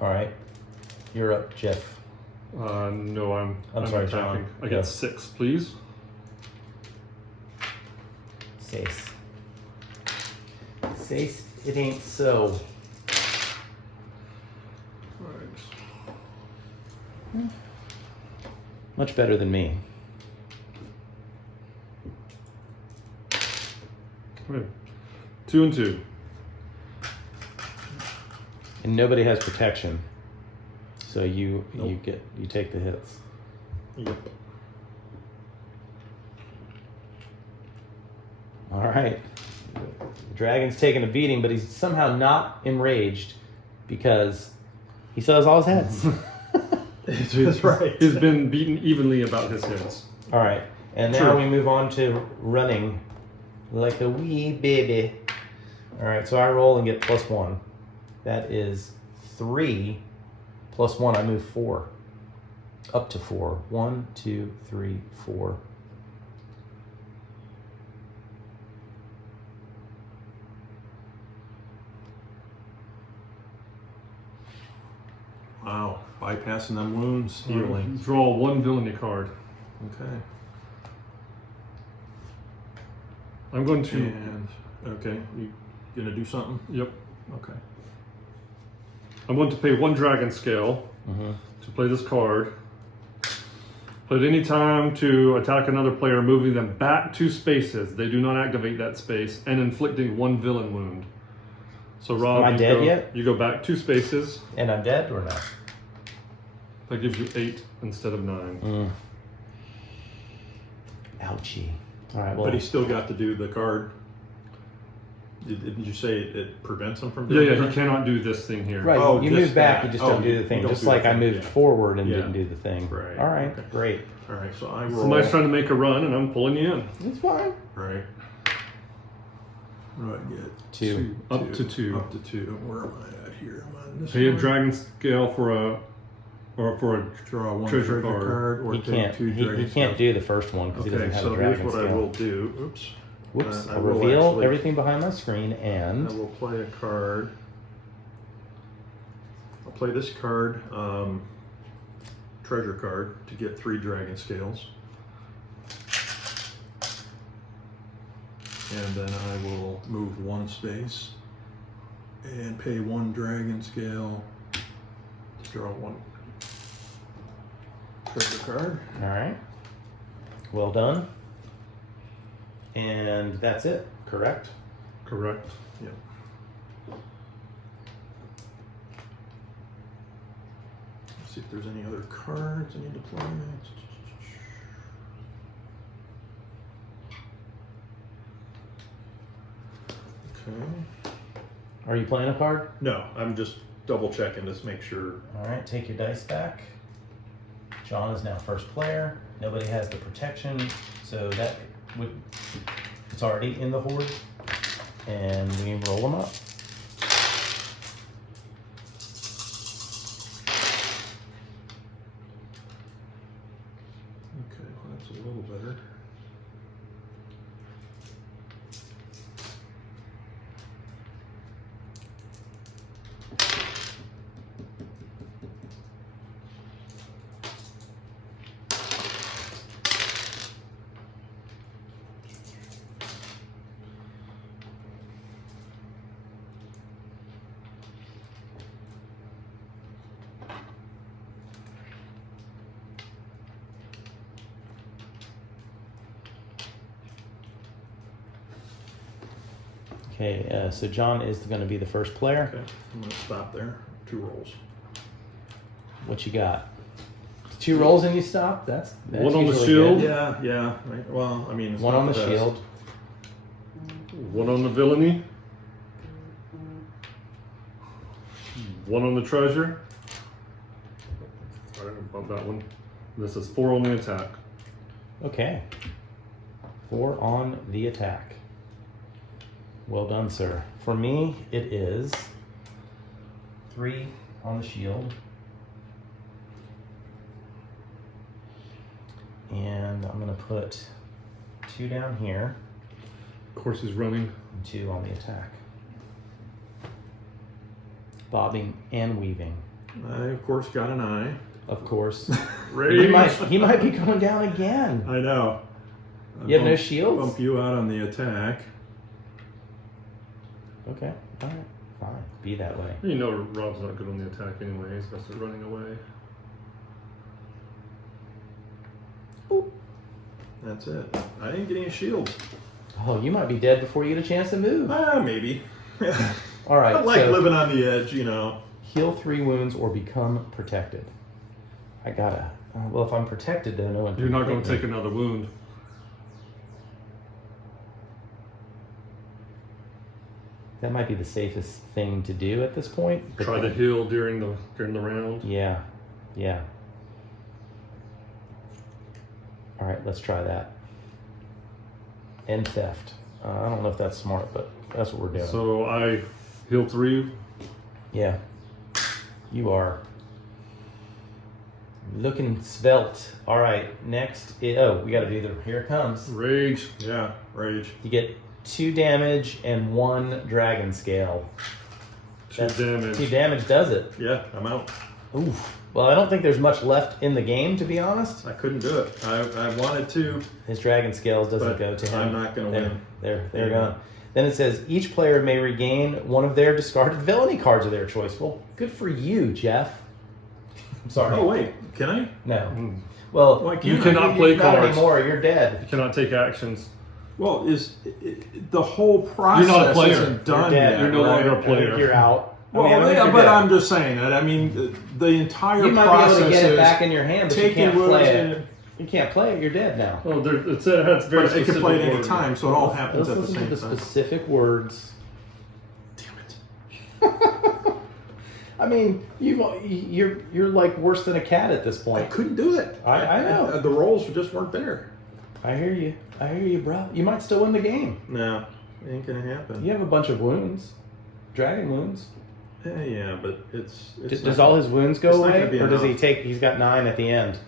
All right, you're up, Jeff. No, I'm sorry, attacking. John. I got Go. 6, please. Sace. Sace, it ain't so. Right. Much better than me. Okay. 2 and 2. And nobody has protection. So you Nope. you take the hits. Yep. All right. The dragon's taking a beating, but he's somehow not enraged because he still has all his heads. That's right. He's been beaten evenly about his hits. All right. And now we move on to running like a wee baby. All right. So I roll and get +1. That is 3 + 1. I move 4. Up to 4. 1, 2, 3, 4. Wow. Bypassing them wounds, healing. Draw 1 villainy card. Okay. I'm going to. And, okay. You gonna do something? Yep. Okay. I'm going to pay 1 dragon scale to play this card. Play at any time to attack another player, moving them back 2 spaces. They do not activate that space, and inflicting 1 villain wound. So Rob, Am I dead yet? You go back 2 spaces. And I'm dead or no? That gives you 8 instead of 9. Ouchie. All right, well. But he still got to do the card. Didn't you say it prevents him from Yeah, doing he it? cannot do this thing here. Right, Oh, you just move back, that. you just Oh, don't do you the thing. don't Just do the like I thing, moved yeah. forward and Yeah. didn't do the thing. Right, All right, okay. great. All right, so I roll. Somebody's trying to make a run, and I'm pulling you in. It's fine. Right. What do I get? 2. Up to 2. Up to 2. Where am I at here? I'm on this Pay a one. dragon scale for a Draw 1 treasure treasure card, or He take can't. 2 He dragon can't scales. do the first one because he Okay, doesn't have so a here's dragon what I scale. will do. Oops. Whoops! I I'll will reveal actually- everything behind my screen, and I will play a card. I'll play this card, treasure card, to get 3 dragon scales. And then I will move 1 space and pay 1 dragon scale to draw 1 treasure card. all right. Well done. And that's it. Correct. correct. Yep. Let's see if there's any other cards I need to play. Okay. Are you playing a card? No, I'm just double checking to make sure. All right. Take your dice back. John is now first player. Nobody has the protection, so that would it's already in the hoard, and we roll them up. Okay, well, that's a little better. Okay, so John is going to be the first player. Okay, I'm gonna stop there. 2 rolls. What you got? 2 rolls and you stop? That's One on the usually shield. good. Yeah. Right. Well, I mean, it's One not on the best. shield. 1 on the villainy. 1 on the treasure. All right, I'll bump that one. This is 4 on the attack. Okay. 4 on the attack. Well done, sir. For me, it is 3 on the shield. And I'm going to put 2 down here Of course, he's running. and 2 on the attack. Bobbing and weaving. I, of course, got an eye. Of course. Rage. he might be going down again. I know. You have no shields? Bump you out on the attack. Okay. All right. Fine. Be that way. You know Rob's not good on the attack anyway. He's best at running away. That's it. I didn't get any shields. Oh, you might be dead before you get a chance to move. Maybe. All right. I like so living on the edge, you know. heal 3 wounds or become protected. I gotta. Well, if I'm protected, then no one can You're not going hit to take me. another wound. That might be the safest thing to do at this point. but Try to then- heal during the round. Yeah. Yeah. All right, let's try that. End theft. I don't know if that's smart, but that's what we're doing. So I heal 3. Yeah. You are looking svelte. All right, next. We got to do the. Here it comes. Rage. Yeah, rage. You get 2 damage and 1 dragon scale. 2 damage. 2 damage does it. Yeah, I'm out. Oof. Well, I don't think there's much left in the game, to be honest. I couldn't do it. I wanted to. His dragon scales doesn't But go to him. I'm not gonna win. They're Yeah. gone. Then it says each player may regain one of their discarded villainy cards of their choice. Well, good for you, Jeff. I'm sorry. Oh, wait. Can I? No. Mm. Well, Why can't You I? cannot play not cards. anymore. You're dead. You cannot take actions. Well, the whole process You're not a player. isn't done You're dead. yet. You're no right? longer a I think player. you're out. Well, I think yeah, you're but dead. I'm just saying that. I mean, the entire You might process be able to get it is back in your hand, but you taking can't play wounds it. You can't play it. You're dead now. Oh, it's very But it can specific play at any word. time, so it all happens Let's at the listen to same the time. specific words. Damn it! I mean, you're like worse than a cat at this I point. couldn't do it. I know. The rolls just weren't there. I hear you, bro. You might still win the game. No, ain't gonna happen. You have a bunch of wounds, dragon wounds. Yeah, but it's Does all his wounds go it's not away, gonna be or does he enough. take? He's got 9 at the end.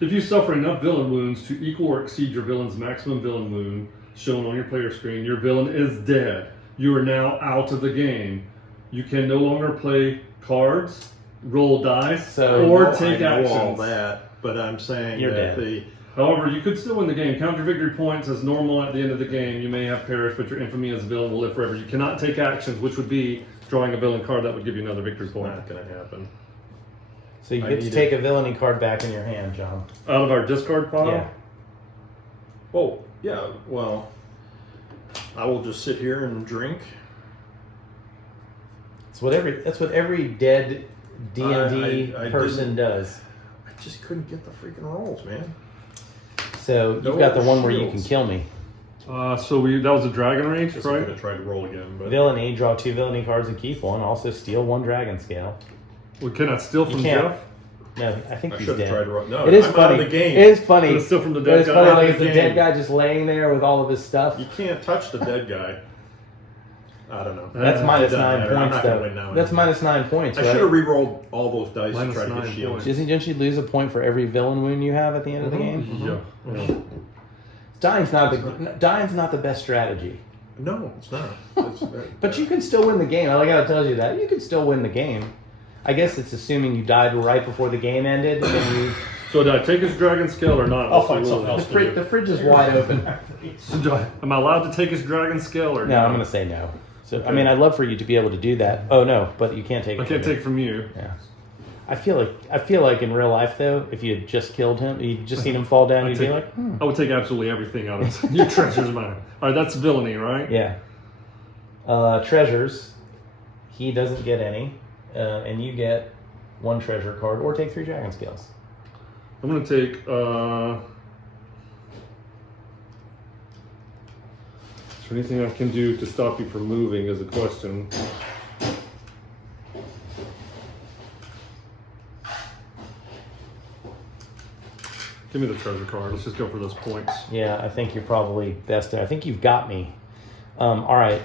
If you suffer enough villain wounds to equal or exceed your villain's maximum villain wound shown on your player screen, your villain is dead. You are now out of the game. You can no longer play cards, roll dice, or take I know actions. all that, but I'm saying You're that dead. However, you could still win the game. Count your victory points as normal at the end of the game. You may have perished, but your infamy as a villain will live forever. You cannot take actions, which would be drawing a villain card that would give you another victory it's point. not gonna happen. So you I get to need take a villainy card back in your hand, John. Out of our discard pile? Yeah. Oh, yeah. Well, I will just sit here and drink. That's what every dead D&D I person does. I just couldn't get the freaking rolls, man. So you've No got the one where you can shields. kill me. That was a dragon rage, Guess I'm right? gonna try to roll again, but Villainy, draw 2 villainy cards and keep 1. Also steal 1 dragon scale. We cannot steal from You can't. Jeff. No, I think I he's should have dead. tried to roll. No, It is I'm funny. out of the game. It is funny. Can it steal from the But dead it's guy? funny, Out of like the it's the game. dead guy just laying there with all of his stuff. You can't touch the dead guy. I don't know. That's It minus doesn't 9 matter. I'm points, not gonna though. win now That's anyway. minus 9 points, I right? should have re-rolled all those dice Minus to try to 9 get shields. points. Don't you lose a point for every villain wound you have at the end of the game? Yeah. Dying's not the best strategy. No, it's not. But you can still win the game. I gotta tell you that. You can still win the game. I guess it's assuming you died right before the game ended and you... So did I take his dragon scale or not? I'll What's the find something rule? else. The fridge is wide open. Am I allowed to take his dragon scale or No, I'm gonna say no. So I mean, I'd love for you to be able to do that. Oh no, but you can't take it. I can't from me. take from you. Yeah. I feel like in real life though, if you had just killed him, you just seen him fall down, you'd be like, I would take absolutely everything out of your treasure's mine. All right, that's villainy, right? yeah. Treasures, he doesn't get any, and you get 1 treasure card or take 3 dragon scales. I'm gonna take. Is there anything I can do to stop you from moving? Is a question. Give me the treasure card. Let's just go for those points. Yeah, I think you're probably best there. I think you've got me. All right.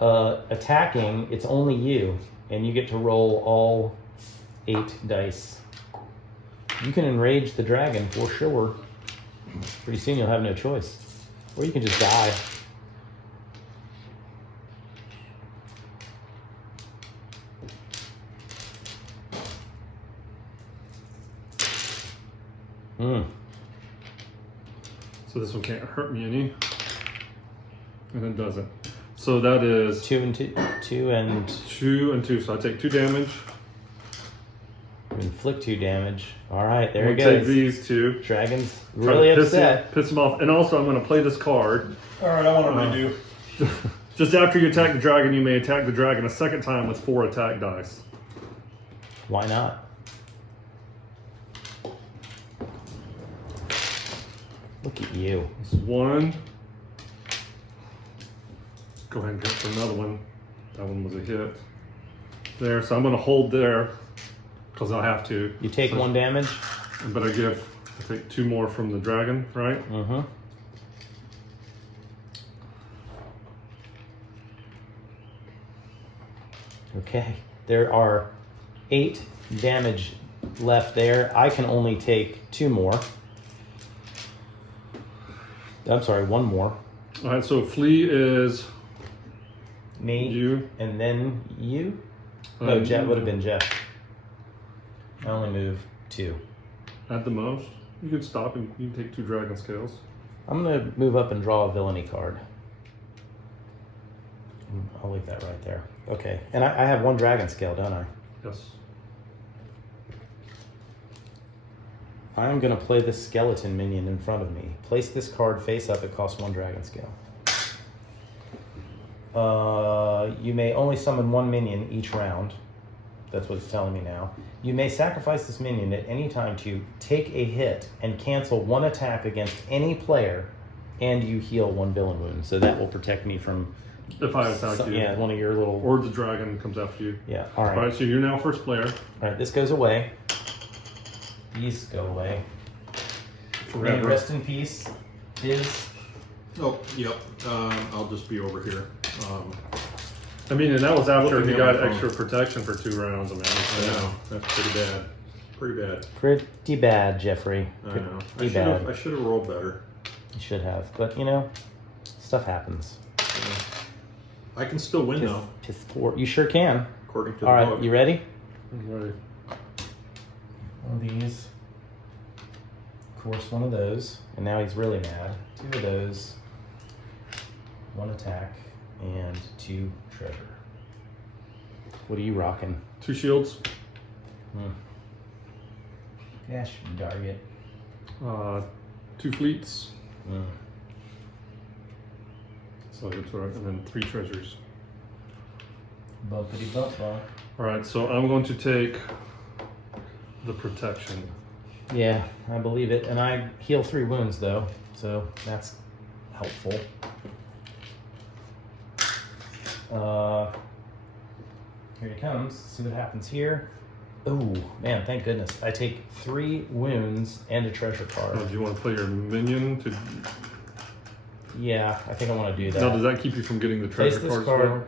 Attacking, it's only you, and you get to roll all 8 dice. You can enrage the dragon for sure. Pretty soon you'll have no choice. Or you can just die. So this one can't hurt me any. And it doesn't. So that is 2 and 2. 2 and 2 and 2. So I take 2 damage. inflict 2 damage. All right, there I'm it gonna goes. take these 2. Dragon's Try to really upset. Piss him off. And also I'm going to play this card. All right, I want to redo. Just after you attack the dragon, you may attack the dragon a second time with 4 attack dice. Why not? Look at you. It's 1. Go ahead and get for another one. That one was a hit. There, so I'm going to hold there because I'll have to. You take So- 1 damage. But I take 2 more from the dragon, right? Mm-hmm. Okay. There are 8 damage left there. I can only take 2 more. I'm sorry, 1 more. All right, so Flea is Me. you. And then you? No, Jeff would have been Jeff. I only move 2. At the most. You could stop and you can take 2 dragon scales. I'm going to move up and draw a villainy card. I'll leave that right there. Okay. And I have 1 dragon scale, don't I? Yes. I'm going to play this skeleton minion in front of me. Place this card face up. It costs 1 dragon scale. You may only summon 1 minion each round. That's what it's telling me now. You may sacrifice this minion at any time to take a hit and cancel 1 attack against any player, and you heal 1 villain wound. So that will protect me from... If I attack you. Yeah, one of your little... Or the dragon comes after you. Yeah, all right. All right, so you're now first player. All right, this goes away. These go away. Forever. May rest in peace. Oh, yep. I'll just be over here. I mean, and that was after Looking he at got my phone. extra protection for 2 rounds. I mean, I know. That's pretty bad. Pretty bad. Pretty bad, Jeffrey. I know. Pretty bad. I should have rolled better. You should have, but you know, stuff happens. Yeah. I can still win though, Piss poor. You sure can. according to All the right, book. you ready? I'm ready. One of these. Of course, one of those. And now he's really mad. 2 of those. 1 attack and 2 treasure. What are you rocking? 2 shields. Gosh, darn it. 2 fleets. Mm. So that's all right. And then 3 treasures. Bumpity bump bump. All right, so I'm going to take the protection. Yeah, I believe it. And I heal 3 wounds though, so that's helpful. Here he comes. See what happens here. Oh man, thank goodness. I take 3 wounds and a treasure card. Do you want to play your minion to? Yeah, I think I want to do that. Now, does that keep you from getting the Place treasure this cards? card.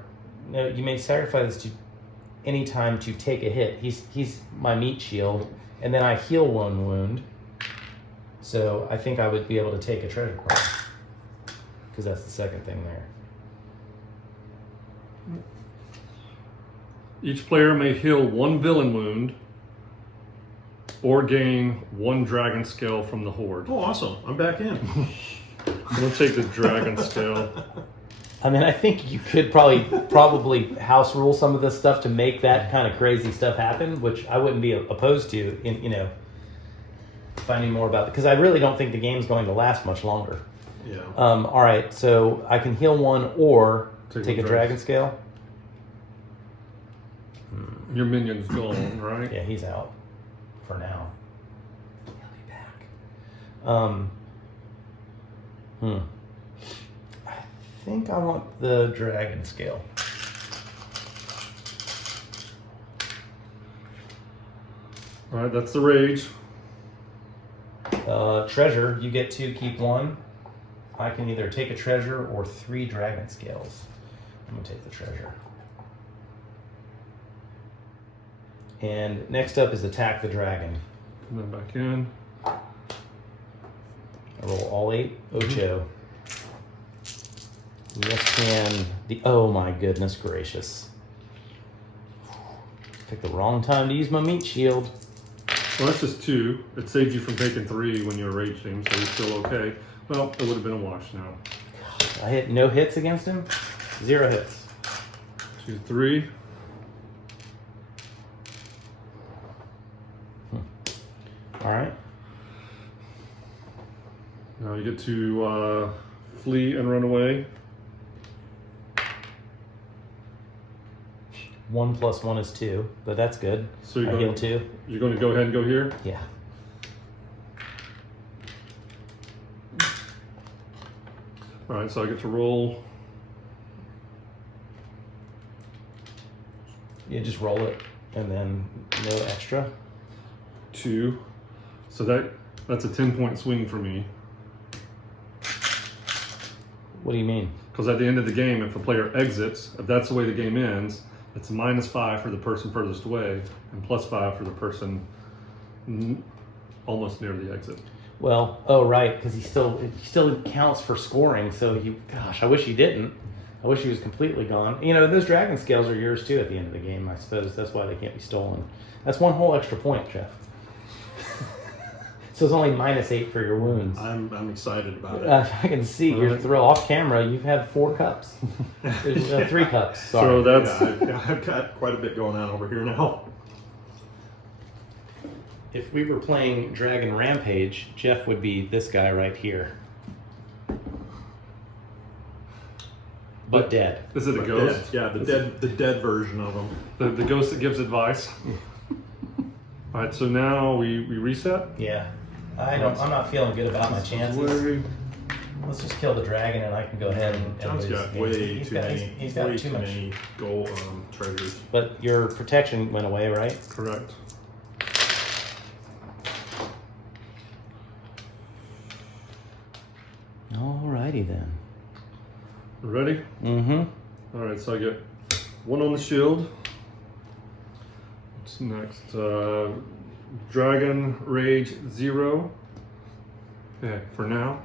No, you may sacrifice this to any time to take a hit. He's my meat shield, and then I heal 1 wound. So I think I would be able to take a treasure card because that's the second thing there. Each player may heal 1 villain wound or gain 1 dragon scale from the hoard. Oh, awesome! I'm back in. I'm gonna take the dragon scale. I mean, I think you could probably house rule some of this stuff to make that kind of crazy stuff happen, which I wouldn't be opposed to. In finding more about it, because I really don't think the game's going to last much longer. Yeah. All right, so I can heal 1 or take a dragon scale. Your minion's gone, right? Yeah, he's out for now. He'll be back. I think I want the dragon scale. All right, that's the rage. Treasure, you get to keep 1. I can either take a treasure or 3 dragon scales. I'm gonna take the treasure. And next up is attack the dragon. And then back in. I roll all 8. Ocho. Yes, can. Oh my goodness gracious. Picked the wrong time to use my meat shield. Well, that's just 2. It saved you from taking 3 when you were raging, so you're still okay. Well, it would have been a wash now. I hit no hits against him. 0 hits. 2, 3. All right. Now you get to flee and run away. 1 + 1 is 2, but that's good. So I heal 2. You're going to go ahead and go here? Yeah. All right, so I get to roll. You just roll it, and then no extra. 2. So that's a 10-point swing for me. What do you mean? Because at the end of the game, if a player exits, if that's the way the game ends, it's -5 for the person furthest away and +5 for the person almost near the exit. Well, oh right, because he still counts for scoring. So gosh, I wish he didn't. I wish he was completely gone. You know, those dragon scales are yours too at the end of the game. I suppose that's why they can't be stolen. That's 1 whole extra point, Jeff. So it's only -8 for your wounds. I'm excited about it. I can see you're throw off camera. You've had 4 cups. There's 3 cups. Sorry. So that's Yeah, I've got quite a bit going on over here now. if we were playing Dragon Rampage, Jeff would be this guy right here. But dead. Is it a But ghost? dead. Yeah, the dead version of them. The ghost that gives advice. All right, so now we reset. Yeah. I'm not feeling good about my chances. Let's just kill the dragon and I can go ahead and John's lose. got way He's too got- many. he's got way too too much. many gold treasures. But your protection went away, right? Correct. Alrighty then. Ready? Mm-hmm. All right, so I get 1 on the shield. What's next? Dragon Rage 0. Okay, for now.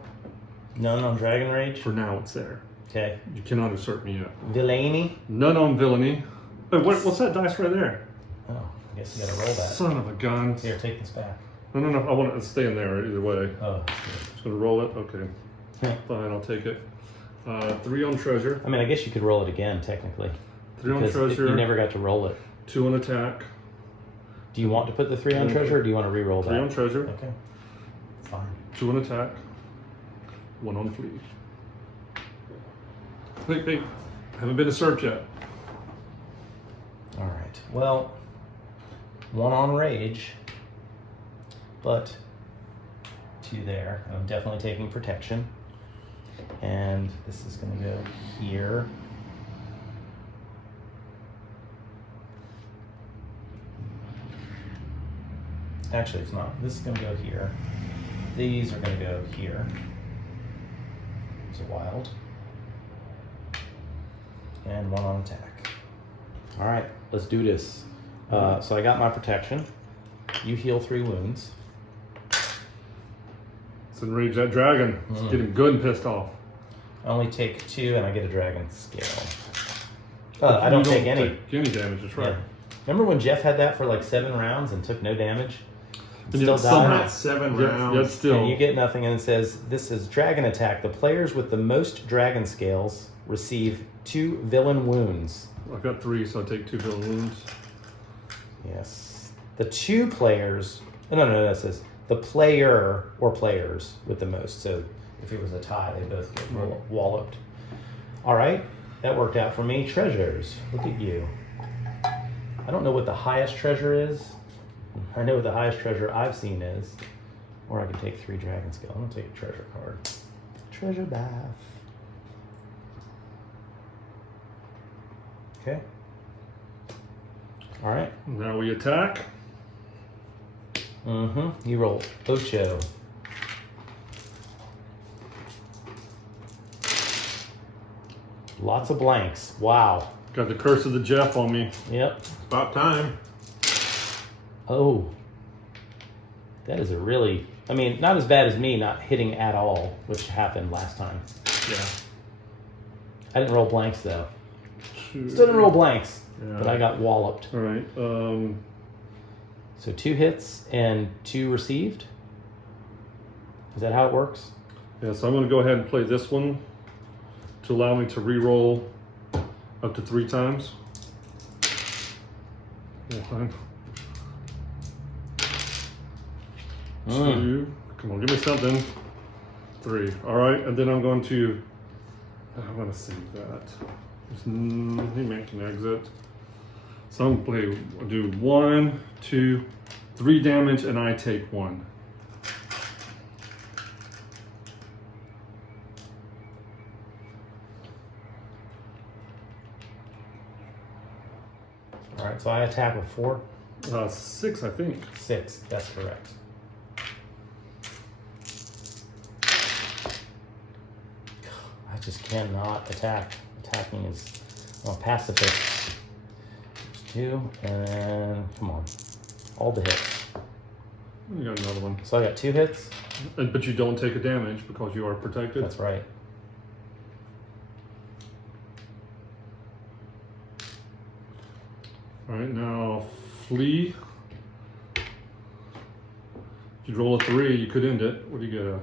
None on Dragon Rage. For now, it's there. Okay. You cannot usurp me yet. Villainy. None on villainy. Wait, what's that dice right there? Oh, I guess you gotta roll that. Son of a gun. Here, take this back. No, I want it to stay in there either way. Oh. Just gonna roll it. Okay. Fine, I'll take it. 3 on treasure. I mean, I guess you could roll it again, technically. 3 on Because treasure. you never got to roll it. 2 on attack. Do you want to put the 3 on treasure, or do you want to re-roll that? 3 on treasure. Okay. Fine. 2 on attack. 1 on flee. Wait. Haven't been usurped yet. All right. Well, 1 on rage, but 2 there. I'm definitely taking protection. And this is going to go here. Actually, it's not. This is going to go here. These are going to go here. It's a wild. And 1 on attack. All right, let's do this. So I got my protection. You heal 3 wounds. Let's enrage that dragon. Let's get him good and pissed off. I only take 2 and I get a dragon scale. I don't take any. Take any damage, that's right. Yeah. Remember when Jeff had that for like 7 rounds and took no damage? And Still yet somehow- died? 7 Yet rounds. still. And you get nothing, and it says, this is dragon attack. The players with the most dragon scales receive 2 villain wounds. I've got 3, so I take 2 villain wounds. Yes. The 2 players, no, that says the player or players with the most. So if it was a tie, they both get walloped. All right, that worked out for me. Treasures, look at you. I don't know what the highest treasure is. I know what the highest treasure I've seen is. Or I could take 3 dragon scale. I'm gonna take a treasure card. Treasure bath. Okay. All right. Now we attack. Mm-hmm. You roll ocho. Lots of blanks. Wow. Got the curse of the Jeff on me. Yep. About time. Oh. That is a really, I mean, not as bad as me not hitting at all, which happened last time. Yeah. I didn't roll blanks though. 2. Still didn't roll blanks, Yeah. but I got walloped. All right. So 2 hits and 2 received. Is that how it works? Yeah, so I'm going to go ahead and play this one to allow me to re-roll up to 3 times. Yeah, fine. 2. Come on, give me something. 3. All right, and then I'm going to save that. He make an exit. So I'm going to do 1, 2, 3 damage, and I take 1. All right, so I attack with 4. 6, I think. 6, that's correct. I just cannot attack. Attacking is, I'm a pacifist. 2, and then, come on. All the hits. You got another one. So I got 2 hits. But you don't take a damage because you are protected. That's right. All right, now flee. If you roll a 3, you could end it. What do you get? A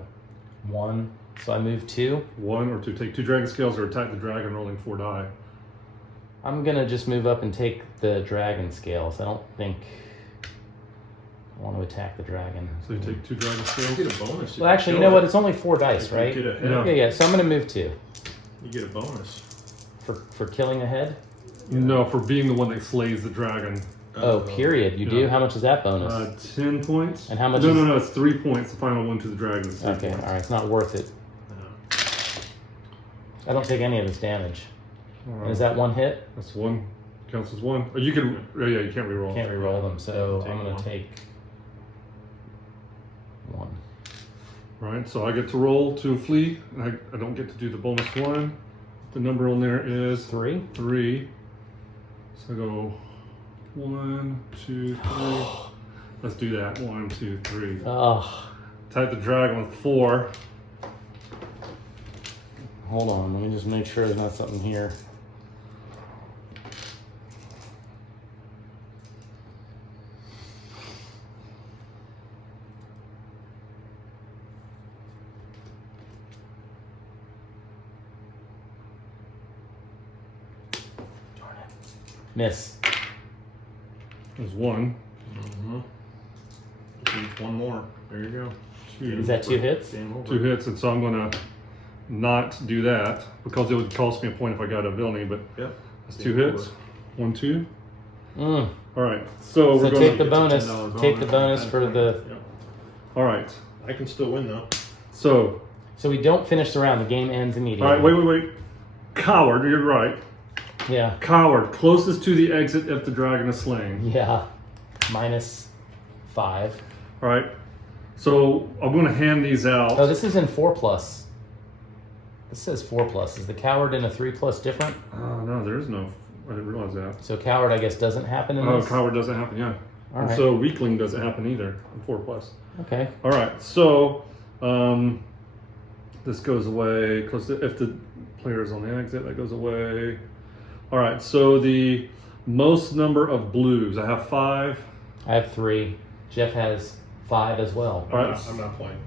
1. So I move 2. 1 or 2. Take 2 dragon scales or attack the dragon, rolling 4 die. I'm gonna just move up and take the dragon scales. I don't think I want to attack the dragon. So you take 2 dragon You scales. get a bonus. if Well, you actually, you kill know what? it. It's only 4 dice, If you right? get a head, Yeah. Yeah. So I'm going to move 2 you get a bonus. for killing a head. No, for being the one that slays the dragon. Oh, period. You do? yeah. How much is that bonus? 10 points. And how much No, is- no, it's 3 points. The final one to the dragon is 3 Okay, points. all right. It's not worth it. I don't take any of this damage. And is that 1 hit? That's 1. Counts as 1. Oh, you can. Oh, yeah, you can't reroll. Can't re-roll them, so Take I'm going to 1. take 1. Right, so I get to roll to flee. And I don't get to do the bonus 1. The number on there is 3. 3. So I go 1, 2, 3. Let's do that. 1, 2, 3. Oh, Type the dragon with 4. hold on. Let me just make sure there's not something here. Darn it. Miss. There's 1. Mm-hmm. Just one more. There you go. 2. Is that 2 hits? Game over. 2 hits, and so I'm gonna not do that because it would cost me a point if I got a villainy, but Yep. that's Game 2 hits. over. 1, 2. Mm. All right, so So we're take the gonna. bonus. $10 Take the bonus for the. Yep. All right, I can still win though. so So we don't finish the round. The game ends immediately. all right, wait. Coward, you're right. Yeah. Coward, closest to the exit if the dragon is slain. Yeah. -5. All right, so I'm going to hand these out. Oh, this is in 4+. This says 4+. Is the coward in a 3+ different? No, there is no. I didn't realize that. So coward, I guess, doesn't happen in Oh, this. coward doesn't happen, yeah. All And right. so weakling doesn't happen either in 4+. Okay. All right, so this goes away. Close to, if the player is on the exit, that goes away. All right, so the most number of blues. I have 5. I have 3. Jeff has 5 as well. All right. I'm not playing.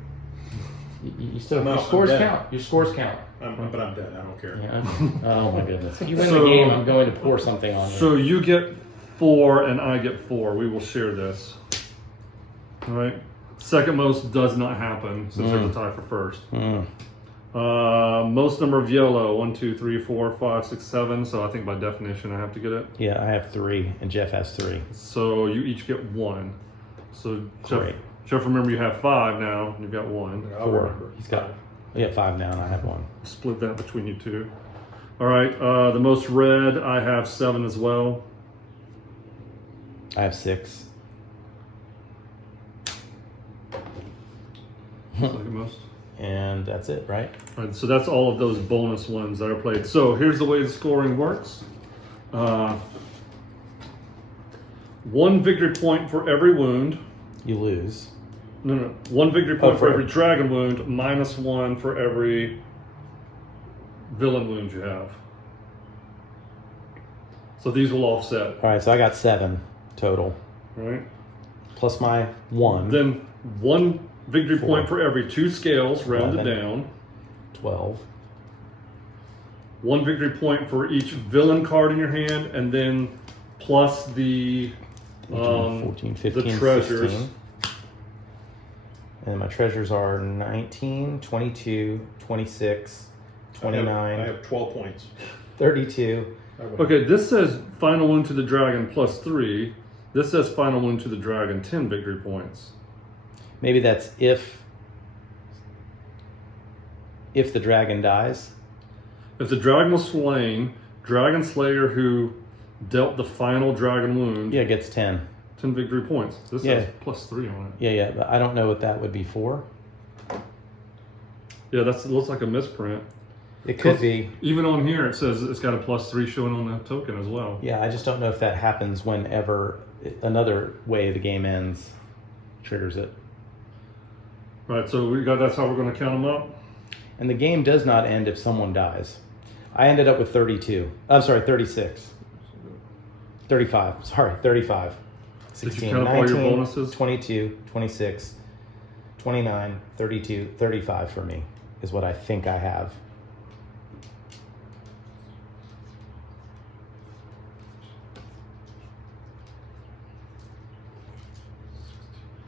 You still I'm your out. scores I'm dead. count. Your scores count. But I'm dead. I don't care. Yeah. Oh my goodness. If you win So- the game, I'm going to pour something on you. So you get 4 and I get 4. We will share this. All right. Second most does not happen since there's a tie for first. Most number of yellow 1, 2, 3, 4, 5, 6, 7. So I think by definition I have to get it. Yeah, I have 3, and Jeff has 3. So you each get 1. So Great. Jeff, remember you have 5 now. You've got 1. I'll 4. remember. He's got. We have 5 now, and I have 1. Split that between you two. All right. The most red I have 7 as well. I have 6. Second most. And that's it, right? All right, so that's all of those bonus ones that are played. So here's the way the scoring works. 1 victory point for every wound. You lose. No. 1 victory point Oh, for for- every dragon wound, -1 for every villain wound you have. So these will offset, All right, so I got 7 total, right? plus my 1. Then 1 victory 4. point for every 2 scales, rounded 11. down. 12. 1 victory point for each villain card in your hand, and then plus the 14, 15, the treasures. 16. And my treasures are 19, 22, 26, 29, I have 12 points. 32. I win. Okay, this says final wound to the dragon +3. This says final wound to the dragon 10 victory points. Maybe that's if the dragon dies. If the dragon was slain, Dragon Slayer who dealt the final dragon wound, Yeah, it gets 10. 10 victory points. This Yeah. says +3 on it. Yeah, but I don't know what that would be for. Yeah, it looks like a misprint. It could be. Even on here, it says it's got a +3 showing on the token as well. Yeah, I just don't know if that happens whenever another way the game ends triggers it. Right, so that's how we're going to count them up. And the game does not end if someone dies. I ended up with 32. I'm sorry, 36. 35. Sorry, 35. Did you 16, count up all your 19, bonuses? 22, 26, 29, 32, 35 for me is what I think I have.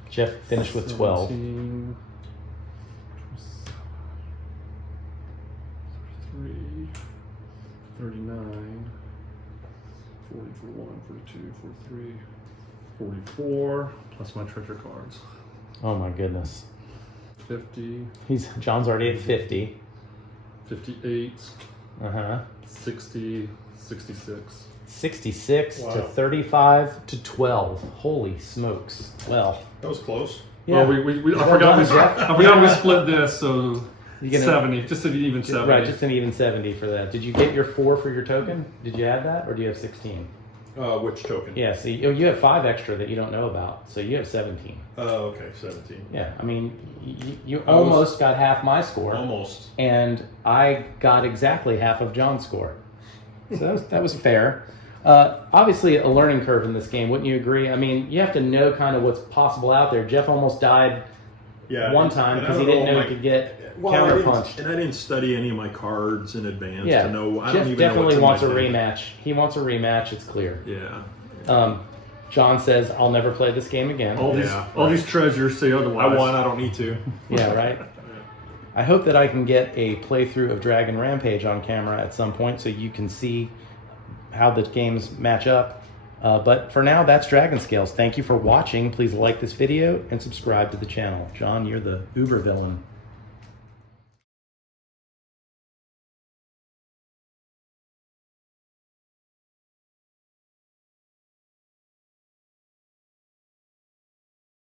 Jeff finished with 12. 17, 33, 39, 40, 41, 42, 43, 44, plus my treasure cards. Oh my goodness. 50, John's already at 50. 58, Uh-huh. 60, 66. 66 Wow. to 35 to 12. Holy smokes. Well, That was close. yeah. Well, I Well forgot, done, we, Jeff. I forgot we split this, so You gonna- 70, just an even 70. Right, just an even 70 for that. Did you get your 4 for your token? Did you add that, or do you have 16? Which token? Yeah, see, you have 5 extra that you don't know about, so you have 17. Oh, okay, 17. Yeah, I mean, you almost got half my score, Almost. and I got exactly half of John's score. So that was fair. Obviously, a learning curve in this game, wouldn't you agree? I mean, you have to know kind of what's possible out there. Jeff almost died one time and I because he don't didn't know my- he could get Well, I didn't- counterpunched. And I didn't study any of my cards in advance Yeah, to know. I Jeff don't even definitely know wants a what's in my deck. rematch. He wants a rematch, it's clear. Yeah. John says, I'll never play this game again. all Yeah, these treasures say I otherwise. won. I don't need to. Yeah, right? I hope that I can get a playthrough of Dragon Rampage on camera at some point so you can see how the games match up. But for now, that's Dragonscales. Thank you for watching. Please like this video and subscribe to the channel. John, you're the uber villain.